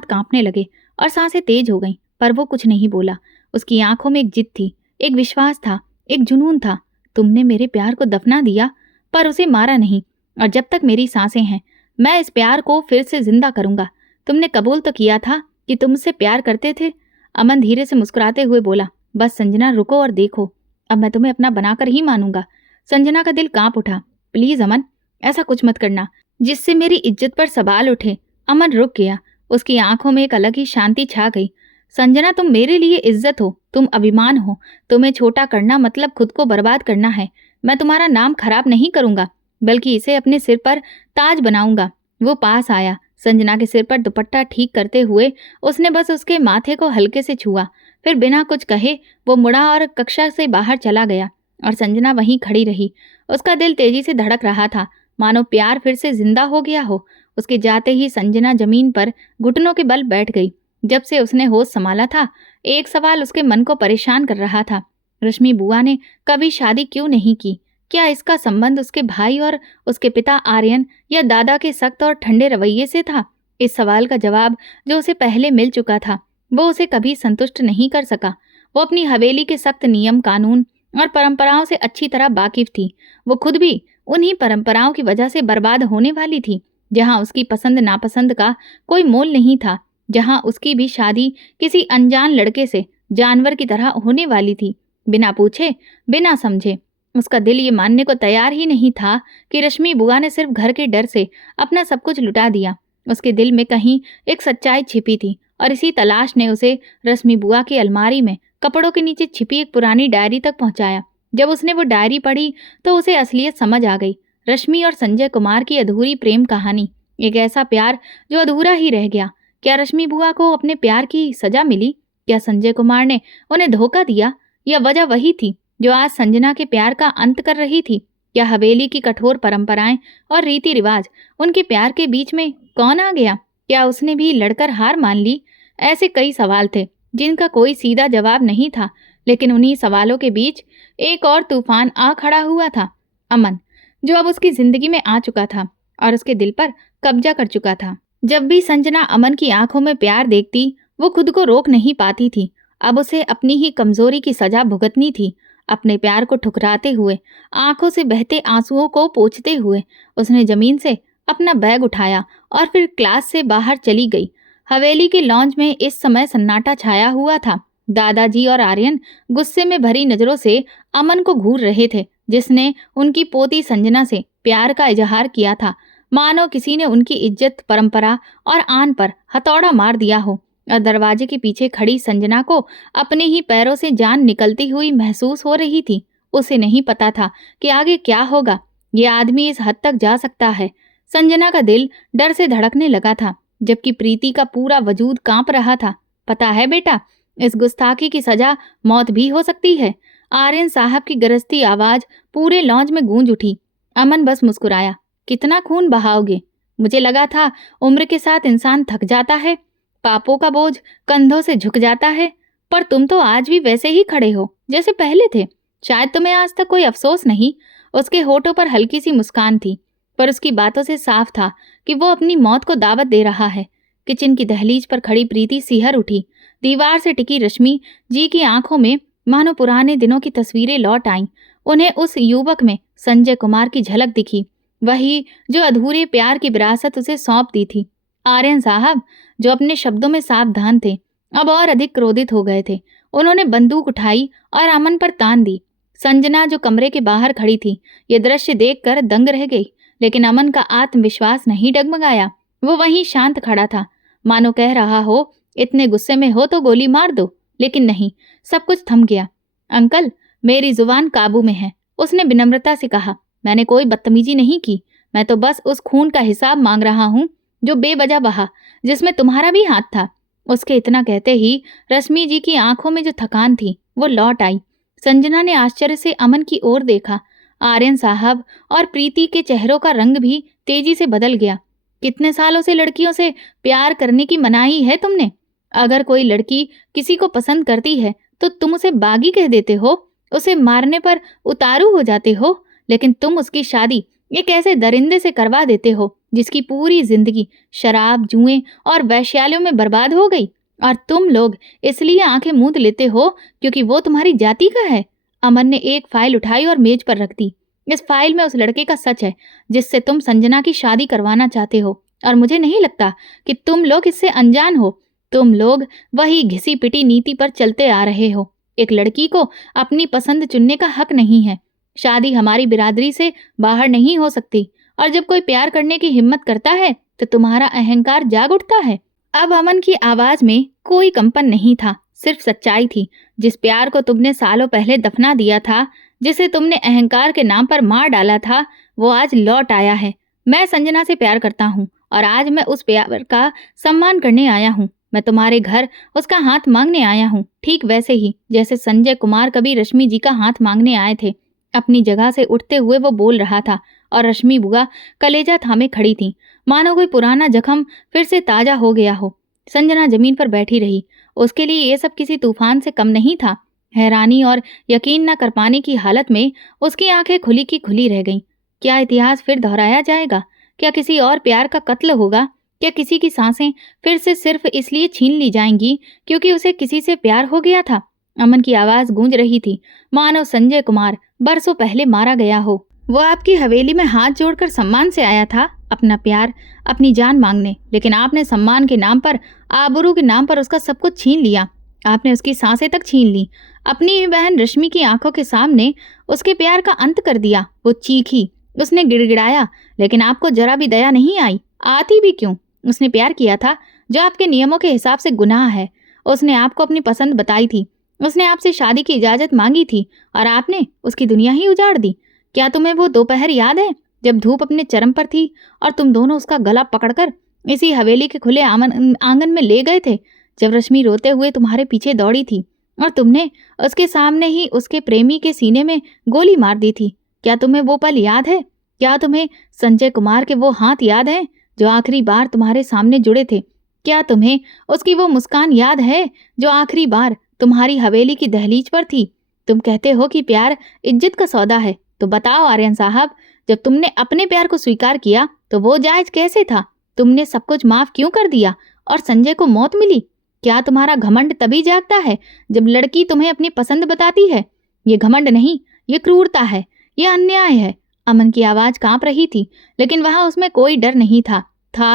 कांपने लगे और सांसें तेज हो गईं, पर वो कुछ नहीं बोला। उसकी आंखों में एक जिद थी, एक विश्वास था, एक जुनून था। तुमने मेरे प्यार को दफना दिया, पर उसे मारा नहीं, और जब तक मेरी सांसें हैं मैं इस प्यार को फिर से जिंदा करूंगा। तुमने कबूल तो किया था कि तुम मुझसे प्यार करते थे। अमन धीरे से मुस्कुराते हुए बोला, बस संजना रुको और देखो, अब मैं तुम्हें अपना बनाकर ही मानूंगा। संजना का दिल कांप उठा। प्लीज अमन, ऐसा कुछ मत करना जिससे मेरी इज्जत पर सवाल उठे। अमन रुक गया, उसकी आंखों में एक अलग ही शांति छा गई। संजना, तुम मेरे लिए इज्जत हो, तुम अभिमान हो। तुम्हें छोटा करना मतलब खुद को बर्बाद करना है। मैं तुम्हारा नाम खराब नहीं करूंगा, बल्कि इसे अपने सिर पर ताज बनाऊंगा। वो पास आया, संजना के सिर पर दुपट्टा ठीक करते हुए उसने बस उसके माथे को हल्के से छुआ। फिर बिना कुछ कहे वो मुड़ा और कक्षा से बाहर चला गया, और संजना वहीं खड़ी रही। उसका दिल तेजी से धड़क रहा था, मानो प्यार फिर से जिंदा हो गया हो। उसके जाते ही संजना जमीन पर घुटनों के बल बैठ गई। जब से उसने होश संभाला था, एक सवाल उसके मन को परेशान कर रहा था, रश्मि बुआ ने कभी शादी क्यों नहीं की? क्या इसका संबंध उसके भाई और उसके पिता आर्यन या दादा के सख्त और ठंडे रवैये से था? इस सवाल का जवाब जो उसे पहले मिल चुका था, वो उसे कभी संतुष्ट नहीं कर सका। वो अपनी हवेली के सख्त नियम, कानून और परंपराओं से अच्छी तरह वाकिफ थी। वो खुद भी उन्हीं परंपराओं की वजह से बर्बाद होने वाली थी। जहां उसकी पसंद नापसंद का कोई मोल नहीं था, जहां उसकी भी शादी किसी अनजान लड़के से जानवर की तरह होने वाली थी, बिना पूछे, बिना समझे। उसका दिल ये मानने को तैयार ही नहीं था कि रश्मि बुआ ने सिर्फ घर के डर से अपना सब कुछ लुटा दिया। उसके दिल में कहीं एक सच्चाई छिपी थी, और इसी तलाश ने उसे रश्मि बुआ की अलमारी में कपड़ों के नीचे छिपी एक पुरानी डायरी तक पहुंचाया। जब उसने वो डायरी पढ़ी तो उसे असलियत समझ आ गई। रश्मि और संजय कुमार की अधूरी प्रेम कहानी, एक ऐसा प्यार जो अधूरा ही रह गया। क्या रश्मि बुआ को अपने प्यार की सजा मिली? क्या संजय कुमार ने उन्हें धोखा दिया? या वजह वही थी जो आज संजना के प्यार का अंत कर रही थी? क्या हवेली की कठोर परंपराएं और रीति रिवाज, उनके प्यार के बीच में कौन आ गया? क्या उसने भी लड़कर हार मान ली? ऐसे कई सवाल थे जिनका कोई सीधा जवाब नहीं था, लेकिन उन्हीं सवालों के बीच एक और तूफान आ खड़ा हुआ था, अमन, जो अब उसकी जिंदगी में आ चुका था और उसके दिल पर कब्जा कर चुका था। जब भी संजना अमन की आंखों में प्यार देखती, वो खुद को रोक नहीं पाती थी। अब उसे अपनी ही कमजोरी की सजा भुगतनी थी। अपने प्यार को ठुकराते हुए, आंखों से बहते आंसुओं को पोंछते हुए, उसने जमीन से अपना बैग उठाया और फिर क्लास से बाहर चली गई। हवेली के लॉन्ज में इस समय सन्नाटा छाया हुआ था। दादाजी और आर्यन गुस्से में भरी नजरों से अमन को घूर रहे थे, जिसने उनकी पोती संजना से प्यार का इजहार किया था। मानो किसी ने उनकी इज्जत, परंपरा और आन पर हथौड़ा मार दिया हो। और दरवाजे के पीछे खड़ी संजना को अपने ही पैरों से जान निकलती हुई महसूस हो रही थी। उसे नहीं पता था कि आगे क्या होगा। ये आदमी इस हद तक जा सकता है। संजना का दिल डर से धड़कने लगा था, जबकि प्रीति का पूरा वजूद कांप रहा था। पता है बेटा, इस गुस्ताखी की सजा मौत भी हो सकती है। आर्यन साहब की गरजती आवाज पूरे लॉन्ज में गूंज उठी। अमन बस मुस्कुराया। कितना खून बहाओगे? मुझे लगा था उम्र के साथ इंसान थक जाता है, पापों का बोझ कंधों से झुक जाता है, पर तुम तो आज भी वैसे ही खड़े हो जैसे पहले थे। शायद तुम्हें आज तक कोई अफसोस नहीं। उसके होठों पर हल्की सी मुस्कान थी, पर उसकी बातों से साफ था कि वो अपनी मौत को दावत दे रहा है। किचन की दहलीज पर खड़ी प्रीति सिहर उठी। दीवार से टिकी रश्मि जी की आंखों में मानो पुराने दिनों की तस्वीरें लौट आईं। उन्हें उस युवक में संजय कुमार की झलक दिखी, वही जो अधूरे प्यार की विरासत उसे सौंप दी थी। आर्यन साहब, जो अपने शब्दों में सावधान थे, अब और अधिक क्रोधित हो गए थे। उन्होंने बंदूक उठाई और अमन पर तान दी। संजना, जो कमरे के बाहर खड़ी थी, ये दृश्य देखकर दंग रह गई, लेकिन अमन का आत्मविश्वास नहीं डगमगाया। वो वहीं शांत खड़ा था, मानो कह रहा हो, इतने गुस्से में हो तो गोली मार दो। लेकिन नहीं, सब कुछ थम गया। अंकल, मेरी जुबान काबू में है, उसने विनम्रता से कहा। मैंने कोई बदतमीजी नहीं की, मैं तो बस उस खून का हिसाब मांग रहा हूँ जो बेवजह बहा, जिसमें तुम्हारा भी हाथ था। उसके इतना कहते ही रश्मि जी की आंखों में जो थकान थी वो लौट आई। संजना ने आश्चर्य से अमन की ओर देखा। आर्यन साहब और प्रीति के चेहरों का रंग भी तेजी से बदल गया। कितने सालों से लड़कियों से प्यार करने की मनाही है तुमने? अगर कोई लड़की किसी को पसंद करती है तो तुम उसे बागी कह देते हो, उसे मारने पर उतारू हो जाते हो, लेकिन तुम उसकी शादी एक ऐसे दरिंदे से करवा देते हो जिसकी पूरी जिंदगी शराब, जुएं और वैश्यालयों में बर्बाद हो गई। और तुम लोग इसलिए आंखें मूंद लेते हो क्योंकि वो तुम्हारी जाति का है। अमन ने एक फाइल उठाई और मेज पर रख दी। इस फाइल में उस लड़के का सच है जिससे तुम संजना की शादी करवाना चाहते हो, और मुझे नहीं लगता कि तुम लोग इससे अनजान हो। तुम लोग वही घिसी पिटी नीति पर चलते आ रहे हो। एक लड़की को अपनी पसंद चुनने का हक नहीं है। शादी हमारी बिरादरी से बाहर नहीं हो सकती, और जब कोई प्यार करने की हिम्मत करता है तो तुम्हारा अहंकार जाग उठता है। अब अमन की आवाज में कोई कंपन नहीं था, सिर्फ सच्चाई थी। जिस प्यार को तुमने सालों पहले दफना दिया था, जिसे तुमने अहंकार के नाम पर मार डाला था, वो आज लौट आया है। मैं संजना से प्यार करता हूँ, और आज मैं उस प्यार का सम्मान करने आया हूँ। मैं तुम्हारे घर उसका हाथ मांगने आया हूँ, ठीक वैसे ही जैसे संजय कुमार कभी रश्मि जी का हाथ मांगने आए थे। अपनी जगह से उठते हुए वो बोल रहा था, और रश्मि बुआ कलेजा थामे खड़ी थी, मानो कोई पुराना जख्म फिर से ताजा हो गया हो। संजना जमीन पर बैठी रही। उसके लिए ये सब किसी तूफान से कम नहीं था। हैरानी और यकीन न कर पाने की हालत में उसकी आंखें खुली की खुली रह गईं। क्या इतिहास फिर दोहराया जाएगा? क्या किसी और प्यार का कत्ल होगा? क्या किसी की सांसें फिर से सिर्फ इसलिए छीन ली जाएंगी क्योंकि उसे किसी से प्यार हो गया था? अमन की आवाज गूंज रही थी, मानो संजय कुमार बरसों पहले मारा गया हो। वो आपकी हवेली में हाथ जोड़कर सम्मान से आया था, अपना प्यार, अपनी जान मांगने, लेकिन आपने सम्मान के नाम पर, आबरू के नाम पर उसका सब कुछ छीन लिया। आपने उसकी सांसें तक छीन ली। अपनी ही बहन रश्मि की आंखों के सामने उसके प्यार का अंत कर दिया। वो चीखी, उसने गिड़गिड़ाया, लेकिन आपको जरा भी दया नहीं आई। आती भी क्यों? उसने प्यार किया था जो आपके नियमों के हिसाब से गुनाह है। उसने आपको अपनी पसंद बताई थी, उसने आपसे शादी की इजाजत मांगी थी, और आपने उसकी दुनिया ही उजाड़ दी। क्या तुम्हें वो दोपहर याद है जब धूप अपने चरम पर थी और तुम दोनों उसका गला पकड़कर इसी हवेली के खुले आंगन में ले गए थे, जब रश्मि रोते हुए तुम्हारे पीछे दौड़ी थी और तुमने उसके सामने ही उसके प्रेमी के सीने में गोली मार दी थी? क्या तुम्हें वो पल याद है? क्या तुम्हें संजय कुमार के वो हाथ याद हैं जो आखिरी बार तुम्हारे सामने जुड़े थे? क्या तुम्हें उसकी वो मुस्कान याद है जो आखिरी बार तुम्हारी हवेली की दहलीज पर थी? तुम कहते हो कि प्यार इज्जत का सौदा है, तो बताओ आर्यन साहब, जब तुमने अपने प्यार को स्वीकार किया तो वो जायज कैसे था? तुमने सब कुछ माफ क्यों कर दिया और संजय को मौत मिली? क्या तुम्हारा घमंड तभी जागता है जब लड़की तुम्हें अपनी पसंद बताती है? ये घमंड नहीं, ये क्रूरता है, ये अन्याय है। अमन की आवाज कांप रही थी, लेकिन वहां उसमें कोई डर नहीं था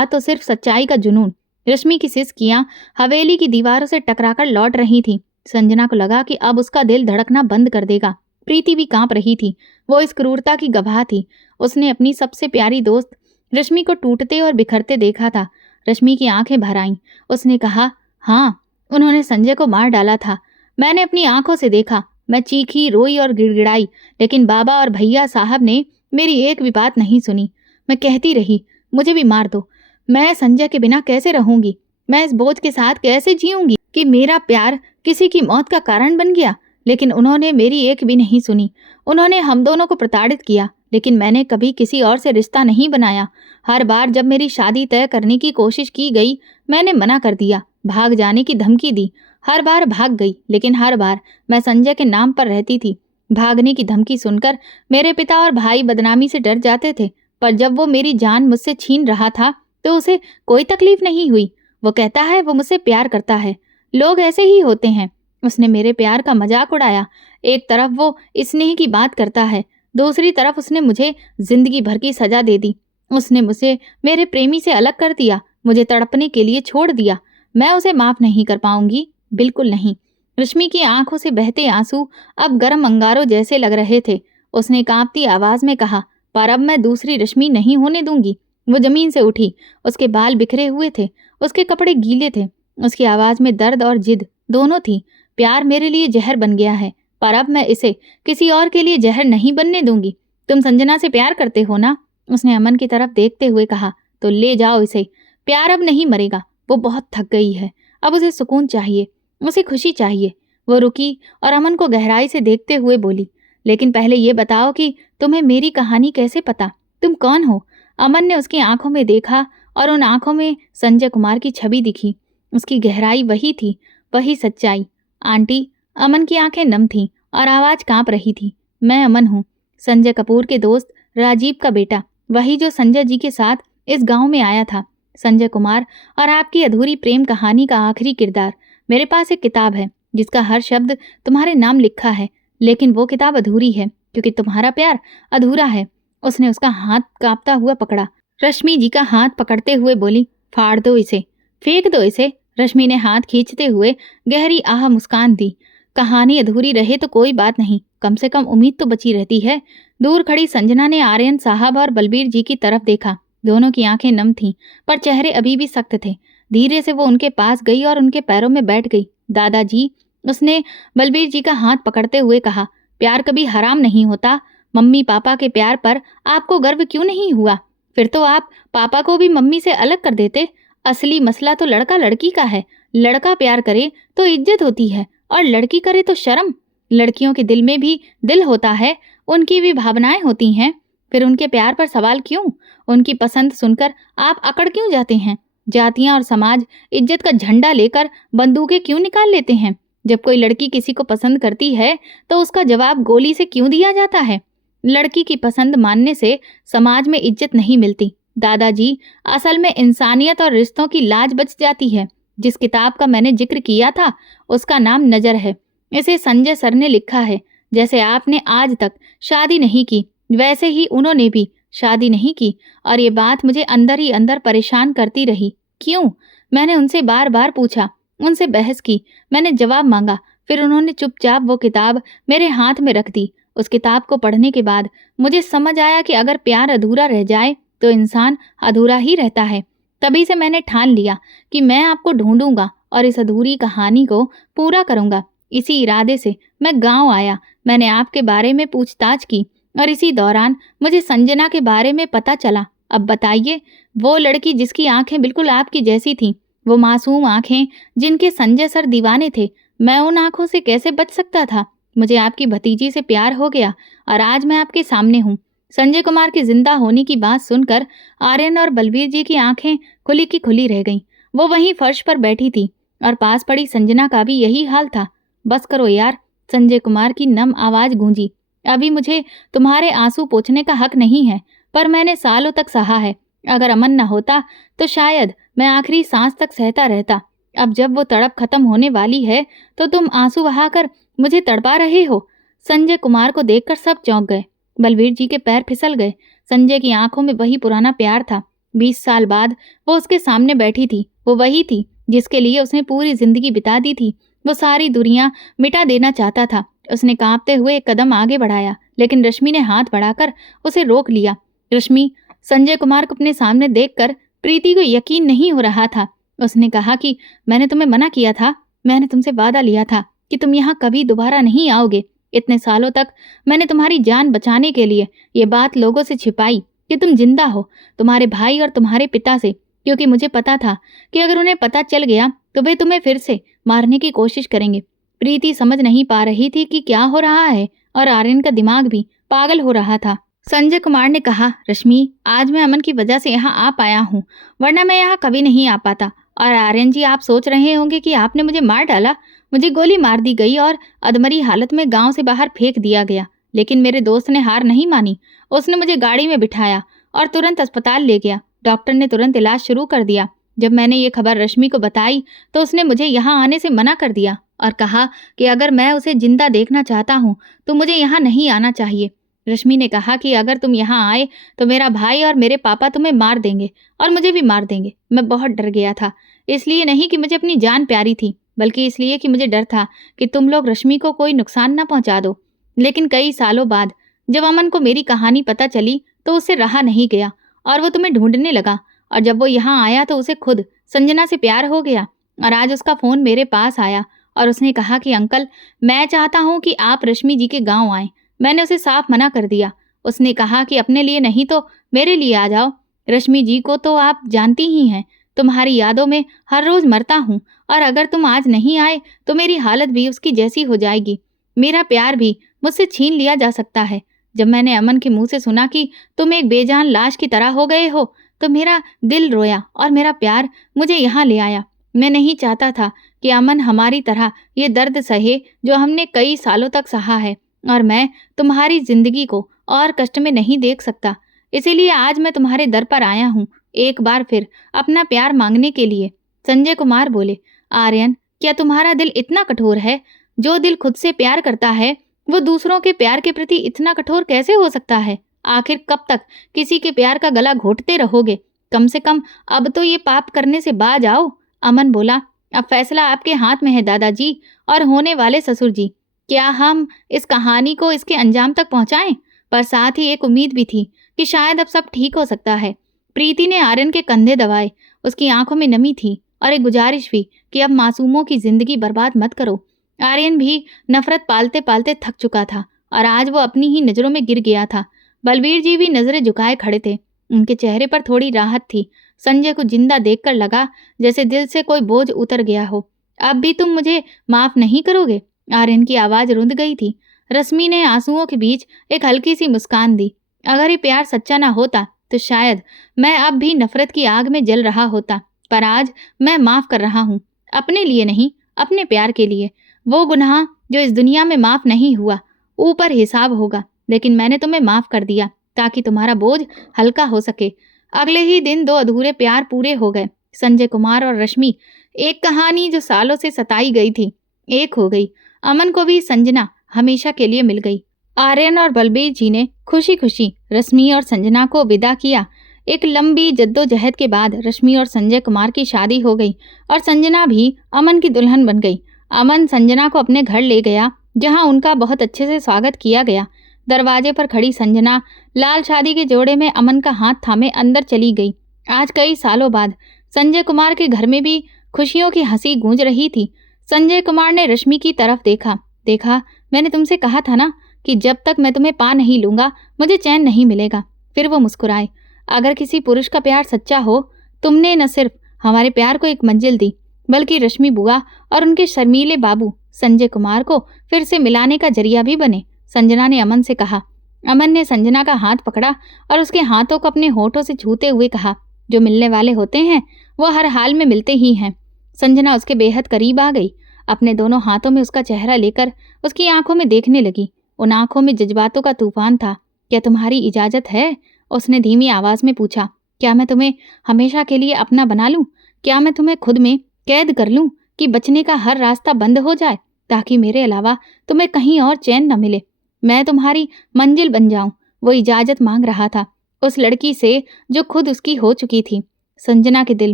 तो सिर्फ सच्चाई का जुनून। रश्मि की सिसकियां हवेली की दीवारों से टकराकर लौट रही थी। संजना को लगा कि अब उसका दिल धड़कना बंद कर देगा। प्रीति भी कांप रही थी, वो इस क्रूरता की गवाह थी। उसने अपनी सबसे प्यारी दोस्त रश्मि को टूटते और बिखरते देखा था। रश्मि की आंखें भर आईं। उसने कहा, हाँ, उन्होंने संजय को मार डाला था। मैंने अपनी आंखों से देखा। मैं चीखी, रोई और गिड़गिड़ाई, लेकिन बाबा और भैया साहब ने मेरी एक भी बात नहीं सुनी। मैं कहती रही, मुझे भी मार दो, मैं संजय के बिना कैसे रहूंगी। मैं इस बोझ के साथ कैसे जीऊंगी कि मेरा प्यार किसी की मौत का कारण बन गया। लेकिन उन्होंने मेरी एक भी नहीं सुनी। उन्होंने हम दोनों को प्रताड़ित किया, लेकिन मैंने कभी किसी और से रिश्ता नहीं बनाया। हर बार जब मेरी शादी तय करने की कोशिश की गई, मैंने मना कर दिया, भाग जाने की धमकी दी। हर बार भाग गई, लेकिन हर बार मैं संजय के नाम पर रहती थी। भागने की धमकी सुनकर मेरे पिता और भाई बदनामी से डर जाते थे, पर जब वो मेरी जान मुझसे छीन रहा था तो उसे कोई तकलीफ नहीं हुई। वो कहता है वो मुझसे प्यार करता है। लोग ऐसे ही होते हैं। उसने मेरे प्यार का मजाक उड़ाया। एक तरफ वो स्नेह की बात करता है, दूसरी तरफ उसने मुझे जिंदगी भर की सजा दे दी। उसने मुझे मेरे प्रेमी से अलग कर दिया, मुझे तड़पने के लिए छोड़ दिया। मैं उसे माफ नहीं कर पाऊंगी, बिल्कुल नहीं। रश्मि की आंखों से बहते आंसू अब गर्म अंगारों जैसे लग रहे थे। उसने कांपती आवाज में कहा, पर अब मैं दूसरी रश्मि नहीं होने दूंगी। वो जमीन से उठी। उसके बाल बिखरे हुए थे, उसके कपड़े गीले थे। उसकी आवाज में दर्द और जिद दोनों थी। प्यार मेरे लिए जहर बन गया है, पर अब मैं इसे किसी और के लिए जहर नहीं बनने दूंगी। तुम संजना से प्यार करते हो ना? उसने अमन की तरफ देखते हुए कहा। तो ले जाओ इसे। प्यार अब नहीं मरेगा। वो बहुत थक गई है, अब उसे सुकून चाहिए, उसे खुशी चाहिए। वो रुकी और अमन को गहराई से देखते हुए बोली, लेकिन पहले ये बताओ कि तुम्हें मेरी कहानी कैसे पता? तुम कौन हो? अमन ने उसकी आंखों में देखा और उन आंखों में संजय कुमार की छवि दिखी। उसकी गहराई वही थी, वही सच्चाई। आंटी, अमन की आंखें नम थीं और आवाज कांप रही थी। मैं अमन हूँ, संजय कपूर के दोस्त राजीव का बेटा, वही जो संजय जी के साथ इस गांव में आया था। संजय कुमार और आपकी अधूरी प्रेम कहानी का आखिरी किरदार। मेरे पास एक किताब है जिसका हर शब्द तुम्हारे नाम लिखा है, लेकिन वो किताब अधूरी है क्योंकि तुम्हारा प्यार अधूरा है। उसने उसका हाथ कांपता हुआ पकड़ा। रश्मि जी का हाथ पकड़ते हुए बोली, फाड़ दो इसे, फेंक दो इसे। रश्मि ने हाथ खींचते हुए गहरी आह मुस्कान दी। कहानी अधूरी रहे तो कोई बात नहीं, कम से कम उम्मीद तो बची रहती है। दूर खड़ी संजना ने आर्यन साहब और बलबीर जी की तरफ देखा। दोनों की आंखें नम थीं, पर चेहरे अभी भी सख्त थे। धीरे से वो उनके पास गई और उनके पैरों में बैठ गई। दादाजी, उसने बलबीर जी का हाथ पकड़ते हुए कहा, प्यार कभी हराम नहीं होता। मम्मी पापा के प्यार पर आपको गर्व क्यों नहीं हुआ? फिर तो आप पापा को भी मम्मी से अलग कर देते। असली मसला तो लड़का लड़की का है। लड़का प्यार करे तो इज्जत होती है और लड़की करे तो शर्म। लड़कियों के दिल में भी दिल होता है, उनकी भी भावनाएं होती हैं। फिर उनके प्यार पर सवाल क्यों? उनकी पसंद सुनकर आप अकड़ क्यों जाते हैं? जातियां और समाज इज्जत का झंडा लेकर बंदूकें क्यों निकाल लेते हैं? जब कोई लड़की किसी को पसंद करती है तो उसका जवाब गोली से क्यों दिया जाता है? लड़की की पसंद मानने से समाज में इज्जत नहीं मिलती। दादाजी, असल में इंसानियत और रिश्तों की लाज बच जाती है। जिस किताब का मैंने जिक्र किया था उसका नाम नजर है। इसे संजय सर ने लिखा है। जैसे आपने आज तक शादी नहीं की, वैसे ही उन्होंने भी शादी नहीं की, और ये बात मुझे अंदर ही अंदर परेशान करती रही। क्यों? मैंने उनसे बार बार पूछा, उनसे बहस की, मैंने जवाब मांगा। फिर उन्होंने चुपचाप वो किताब मेरे हाथ में रख दी। उस किताब को पढ़ने के बाद मुझे समझ आया कि अगर प्यार अधूरा रह जाए तो इंसान अधूरा ही रहता है। तभी से मैंने ठान लिया कि मैं आपको ढूंढूंगा और इस अधूरी कहानी को पूरा करूंगा। इसी इरादे से मैं गांव आया। मैंने आपके बारे में पूछताछ की और इसी दौरान मुझे संजना के बारे में पता चला। अब बताइए, वो लड़की जिसकी आंखें बिल्कुल आपकी जैसी थीं, वो मासूम आंखें जिनके संजय सर दीवाने थे, मैं उन आंखों से कैसे बच सकता था? मुझे आपकी भतीजी से प्यार हो गया और आज मैं आपके सामने हूँ। संजय कुमार के जिंदा होने की बात सुनकर आर्यन और बलबीर जी की आंखें खुली की खुली रह गईं। वो वहीं फर्श पर बैठी थी और पास पड़ी संजना का भी यही हाल था। बस करो यार, संजय कुमार की नम आवाज गूंजी। अभी मुझे तुम्हारे आंसू पोंछने का हक नहीं है, पर मैंने सालों तक सहा है। अगर अमन न होता तो शायद मैं आखिरी सांस तक सहता रहता। अब जब वो तड़प खत्म होने वाली है तो तुम आंसू बहाकर मुझे तड़पा रहे हो। संजय कुमार को देखकर सब चौंक गए। बलबीर जी के पैर फिसल गए। संजय की आंखों में वही पुराना प्यार था। 20 साल बाद वो उसके सामने बैठी थी। वो वही थी जिसके लिए उसने पूरी जिंदगी बिता दी थी। वो सारी दुनिया मिटा देना चाहता था। उसने कांपते हुए एक कदम आगे बढ़ाया, लेकिन रश्मि ने हाथ बढ़ाकर उसे रोक लिया। रश्मि, संजय कुमार को अपने सामने देखकर प्रीति को यकीन नहीं हो रहा था। उसने कहा कि मैंने तुम्हें मना किया था। मैंने तुमसे वादा लिया था कि तुम यहाँ कभी दोबारा नहीं आओगे। इतने सालों तक मैंने तुम्हारी जान बचाने के लिए ये बात लोगों से छिपाई कि तुम जिंदा हो, तुम्हारे भाई और तुम्हारे पिता से। क्योंकि मुझे पता था कि अगर उन्हें पता चल गया तो वे तुम्हें फिर से मारने की कोशिश करेंगे। प्रीति समझ नहीं पा रही थी कि क्या हो रहा है और आर्यन का दिमाग भी पागल हो रहा था। संजय कुमार ने कहा, रश्मि, आज मैं अमन की वजह से यहाँ आ पाया हूँ, वरना मैं यहाँ कभी नहीं आ पाता। और आर्यन जी, आप सोच रहे होंगे कि आपने मुझे मार डाला। मुझे गोली मार दी गई और अधमरी हालत में गांव से बाहर फेंक दिया गया। लेकिन मेरे दोस्त ने हार नहीं मानी। उसने मुझे गाड़ी में बिठाया और तुरंत अस्पताल ले गया। डॉक्टर ने तुरंत इलाज शुरू कर दिया। जब मैंने ये खबर रश्मि को बताई तो उसने मुझे यहाँ आने से मना कर दिया और कहा कि अगर मैं उसे जिंदा देखना चाहता हूँ तो मुझे यहाँ नहीं आना चाहिए। रश्मि ने कहा कि अगर तुम यहाँ आए तो मेरा भाई और मेरे पापा तुम्हें मार देंगे और मुझे भी मार देंगे। मैं बहुत डर गया था, इसलिए नहीं कि मुझे अपनी जान प्यारी थी, बल्कि इसलिए कि मुझे डर था कि तुम लोग रश्मि को कोई नुकसान न पहुंचा दो। लेकिन कई सालों बाद जब अमन को मेरी कहानी पता चली तो उससे रहा नहीं गया और वो तुम्हें ढूंढने लगा। और जब वो यहाँ आया तो उसे खुद संजना से प्यार हो गया। और आज उसका फ़ोन मेरे पास आया और उसने कहा कि अंकल, मैं चाहता हूँ कि आप रश्मि जी के गांव आएं। मैंने उसे साफ मना कर दिया। उसने कहा कि अपने लिए नहीं तो मेरे लिए आ जाओ। रश्मि जी को तो आप जानती ही हैं, तुम्हारी यादों में हर रोज़ मरता हूँ और अगर तुम आज नहीं आए तो मेरी हालत भी उसकी जैसी हो जाएगी। मेरा प्यार भी मुझसे छीन लिया जा सकता है। जब मैंने अमन के मुंह से सुना कि तुम एक बेजान लाश की तरह हो गए हो तो मेरा दिल रोया और मेरा प्यार मुझे यहाँ ले आया। मैं नहीं चाहता था कि अमन हमारी तरह ये दर्द सहे जो हमने कई सालों तक सहा है, और मैं तुम्हारी जिंदगी को और कष्ट में नहीं देख सकता। इसीलिए आज मैं तुम्हारे दर पर आया हूँ, एक बार फिर अपना प्यार मांगने के लिए। संजय कुमार बोले, आर्यन, क्या तुम्हारा दिल इतना कठोर है? जो दिल खुद से प्यार करता है वो दूसरों के प्यार के प्रति इतना कठोर कैसे हो सकता है? आखिर कब तक किसी के प्यार का गला घोंटते रहोगे? कम से कम अब तो ये पाप करने से बाज आओ। अमन बोला, अब फैसला आपके हाथ में है दादाजी और होने वाले ससुर जी। क्या हम इस कहानी को इसके अंजाम तक पहुंचाएं? पर साथ ही एक उम्मीद भी थी कि शायद अब सब ठीक हो सकता है। प्रीति ने आर्यन के कंधे दबाए। उसकी आंखों में नमी थी और एक गुजारिश भी कि अब मासूमों की जिंदगी बर्बाद मत करो। आर्यन भी नफरत पालते पालते थक चुका था और आज वो अपनी ही नजरों में गिर गया था। बलबीर जी भी नजरें झुकाए खड़े थे। उनके चेहरे पर थोड़ी राहत थी। संजय को जिंदा देखकर लगा जैसे दिल से कोई बोझ उतर गया हो। अब भी तुम मुझे माफ नहीं करोगे? आर्यन की आवाज रुंध गई थी। रश्मि ने आंसुओं के बीच एक हल्की सी मुस्कान दी। अगर ये प्यार सच्चा ना होता तो शायद मैं अब भी नफरत की आग में जल रहा होता, पर आज मैं माफ कर रहा हूँ। अपने लिए नहीं, अपने प्यार के लिए। वो गुनाह जो इस दुनिया में माफ नहीं हुआ, ऊपर हिसाब होगा, लेकिन मैंने तुम्हें माफ कर दिया ताकि तुम्हारा बोझ हल्का हो सके। अगले ही दिन दो अधूरे प्यार पूरे हो गए। संजय कुमार और रश्मि, एक कहानी जो सालों से सताई गई थी, एक हो गई। अमन को भी संजना हमेशा के लिए मिल गई। आर्यन और बलबीर जी ने खुशी खुशी रश्मि और संजना को विदा किया। एक लंबी जद्दोजहद के बाद रश्मि और संजय कुमार की शादी हो गई और संजना भी अमन की दुल्हन बन गई। अमन संजना को अपने घर ले गया, जहां उनका बहुत अच्छे से स्वागत किया गया। दरवाजे पर खड़ी संजना लाल शादी के जोड़े में अमन का हाथ थामे अंदर चली गई। आज कई सालों बाद संजय कुमार के घर में भी खुशियों की हंसी गूंज रही थी। संजय कुमार ने रश्मि की तरफ देखा। देखा, मैंने तुमसे कहा था ना कि जब तक मैं तुम्हें पा नहीं लूंगा मुझे चैन नहीं मिलेगा। फिर वो मुस्कुराए। अगर किसी पुरुष का प्यार सच्चा हो, तुमने न सिर्फ हमारे प्यार को एक मंजिल दी, बल्कि रश्मि बुआ और उनके शर्मीले बाबू संजय कुमार को फिर से मिलाने का जरिया भी बने। संजना ने अमन से कहा। अमन ने संजना का हाथ पकड़ा और उसके हाथों को अपने होठों से छूते हुए कहा, जो मिलने वाले होते हैं वो हर हाल में मिलते ही हैं। संजना उसके बेहद करीब आ गई। अपने दोनों हाथों में उसका चेहरा लेकर उसकी आंखों में देखने लगी। उन आंखों में जज्बातों का तूफान था। क्या तुम्हारी इजाजत है? उसने धीमी आवाज में पूछा। क्या मैं तुम्हें हमेशा के लिए अपना बना लूं? क्या मैं तुम्हें खुद में कैद कर लूं कि बचने का हर रास्ता बंद हो जाए, ताकि मेरे अलावा तुम्हें कहीं और चैन न मिले? मैं तुम्हारी मंजिल बन जाऊं। वो इजाजत मांग रहा था, उस लड़की से जो खुद उसकी हो चुकी थी। संजना के दिल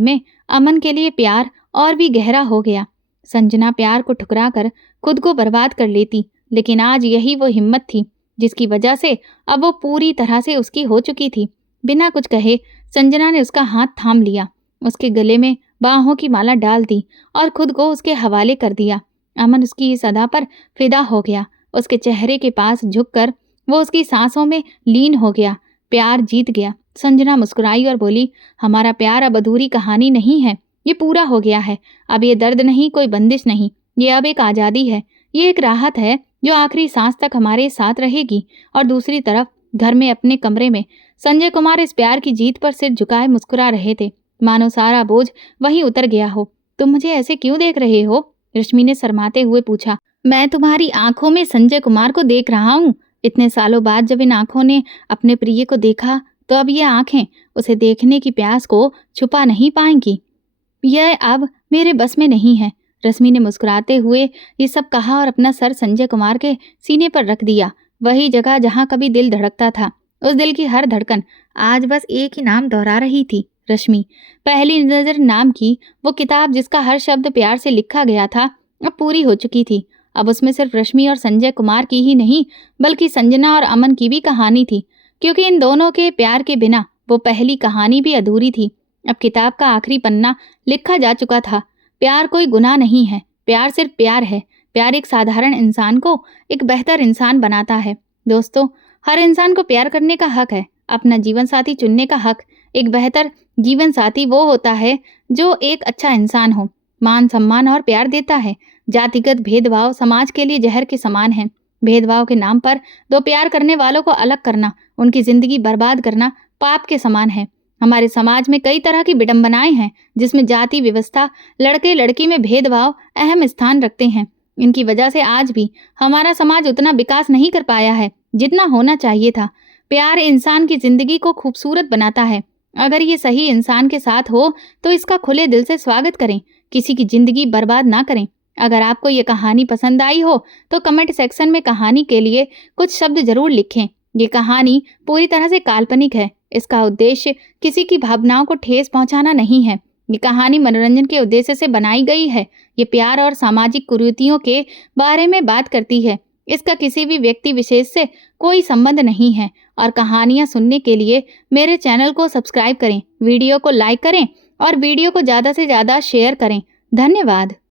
में अमन के लिए प्यार और भी गहरा हो गया। संजना प्यार को ठुकरा कर खुद को बर्बाद कर लेती, लेकिन आज यही वो हिम्मत थी जिसकी वजह से अब वो पूरी तरह से उसकी हो चुकी थी। बिना कुछ कहे संजना ने उसका हाथ थाम लिया, उसके गले में बाहों की माला डाल दी और खुद को उसके हवाले कर दिया। अमन उसकी इस अदा पर फिदा हो गया। उसके चेहरे के पास झुककर वो उसकी सांसों में लीन हो गया। प्यार जीत गया। संजना मुस्कुराई और बोली, हमारा प्यार अब अधूरी कहानी नहीं है, ये पूरा हो गया है। अब ये दर्द नहीं, कोई बंदिश नहीं, ये अब एक आज़ादी है। ये एक राहत है जो आखिरी सांस तक हमारे साथ रहेगी। और दूसरी तरफ घर में अपने कमरे में संजय कुमार इस प्यार की जीत पर सिर झुकाए मुस्कुरा रहे थे, मानो सारा बोझ वहीं उतर गया हो। तुम मुझे ऐसे क्यों देख रहे हो? रश्मि ने शर्माते हुए पूछा। मैं तुम्हारी आंखों में संजय कुमार को देख रहा हूँ। इतने सालों बाद जब इन आंखों ने अपने प्रिय को देखा तो अब ये आंखें उसे देखने की प्यास को छुपा नहीं पाएंगी। यह अब मेरे बस में नहीं है। रश्मि ने मुस्कुराते हुए ये सब कहा और अपना सर संजय कुमार के सीने पर रख दिया, वही जगह जहां कभी दिल धड़कता था। उस दिल की हर धड़कन आज बस एक ही नाम दोहरा रही थी, रश्मि। पहली नजर नाम की वो किताब जिसका हर शब्द प्यार से लिखा गया था अब पूरी हो चुकी थी। अब उसमें सिर्फ रश्मि और संजय कुमार की ही नहीं बल्कि संजना और अमन की भी कहानी थी, क्योंकि इन दोनों के प्यार के बिना वो पहली कहानी भी अधूरी थी। अब किताब का आखिरी पन्ना लिखा जा चुका था। प्यार कोई गुनाह नहीं है, प्यार सिर्फ प्यार है। प्यार एक साधारण इंसान को एक बेहतर इंसान बनाता है। दोस्तों, हर इंसान को प्यार करने का हक है, अपना जीवन साथी चुनने का हक। एक बेहतर जीवन साथी वो होता है जो एक अच्छा इंसान हो, मान सम्मान और प्यार देता है। जातिगत भेदभाव समाज के लिए जहर के समान है। भेदभाव के नाम पर दो प्यार करने वालों को अलग करना, उनकी जिंदगी बर्बाद करना पाप के समान है। हमारे समाज में कई तरह की विडंबनाएं हैं जिसमें जाति व्यवस्था, लड़के लड़की में भेदभाव अहम स्थान रखते हैं। इनकी वजह से आज भी हमारा समाज उतना विकास नहीं कर पाया है जितना होना चाहिए था। प्यार इंसान की जिंदगी को खूबसूरत बनाता है। अगर ये सही इंसान के साथ हो तो इसका खुले दिल से स्वागत करें, किसी की जिंदगी बर्बाद ना करें। अगर आपको ये कहानी पसंद आई हो तो कमेंट सेक्शन में कहानी के लिए कुछ शब्द जरूर लिखें। ये कहानी पूरी तरह से काल्पनिक है। इसका उद्देश्य किसी की भावनाओं को ठेस पहुंचाना नहीं है। ये कहानी मनोरंजन के उद्देश्य से बनाई गई है। ये प्यार और सामाजिक कुरीतियों के बारे में बात करती है। इसका किसी भी व्यक्ति विशेष से कोई संबंध नहीं है। और कहानियां सुनने के लिए मेरे चैनल को सब्सक्राइब करें, वीडियो को लाइक करें और वीडियो को ज़्यादा से ज़्यादा शेयर करें। धन्यवाद।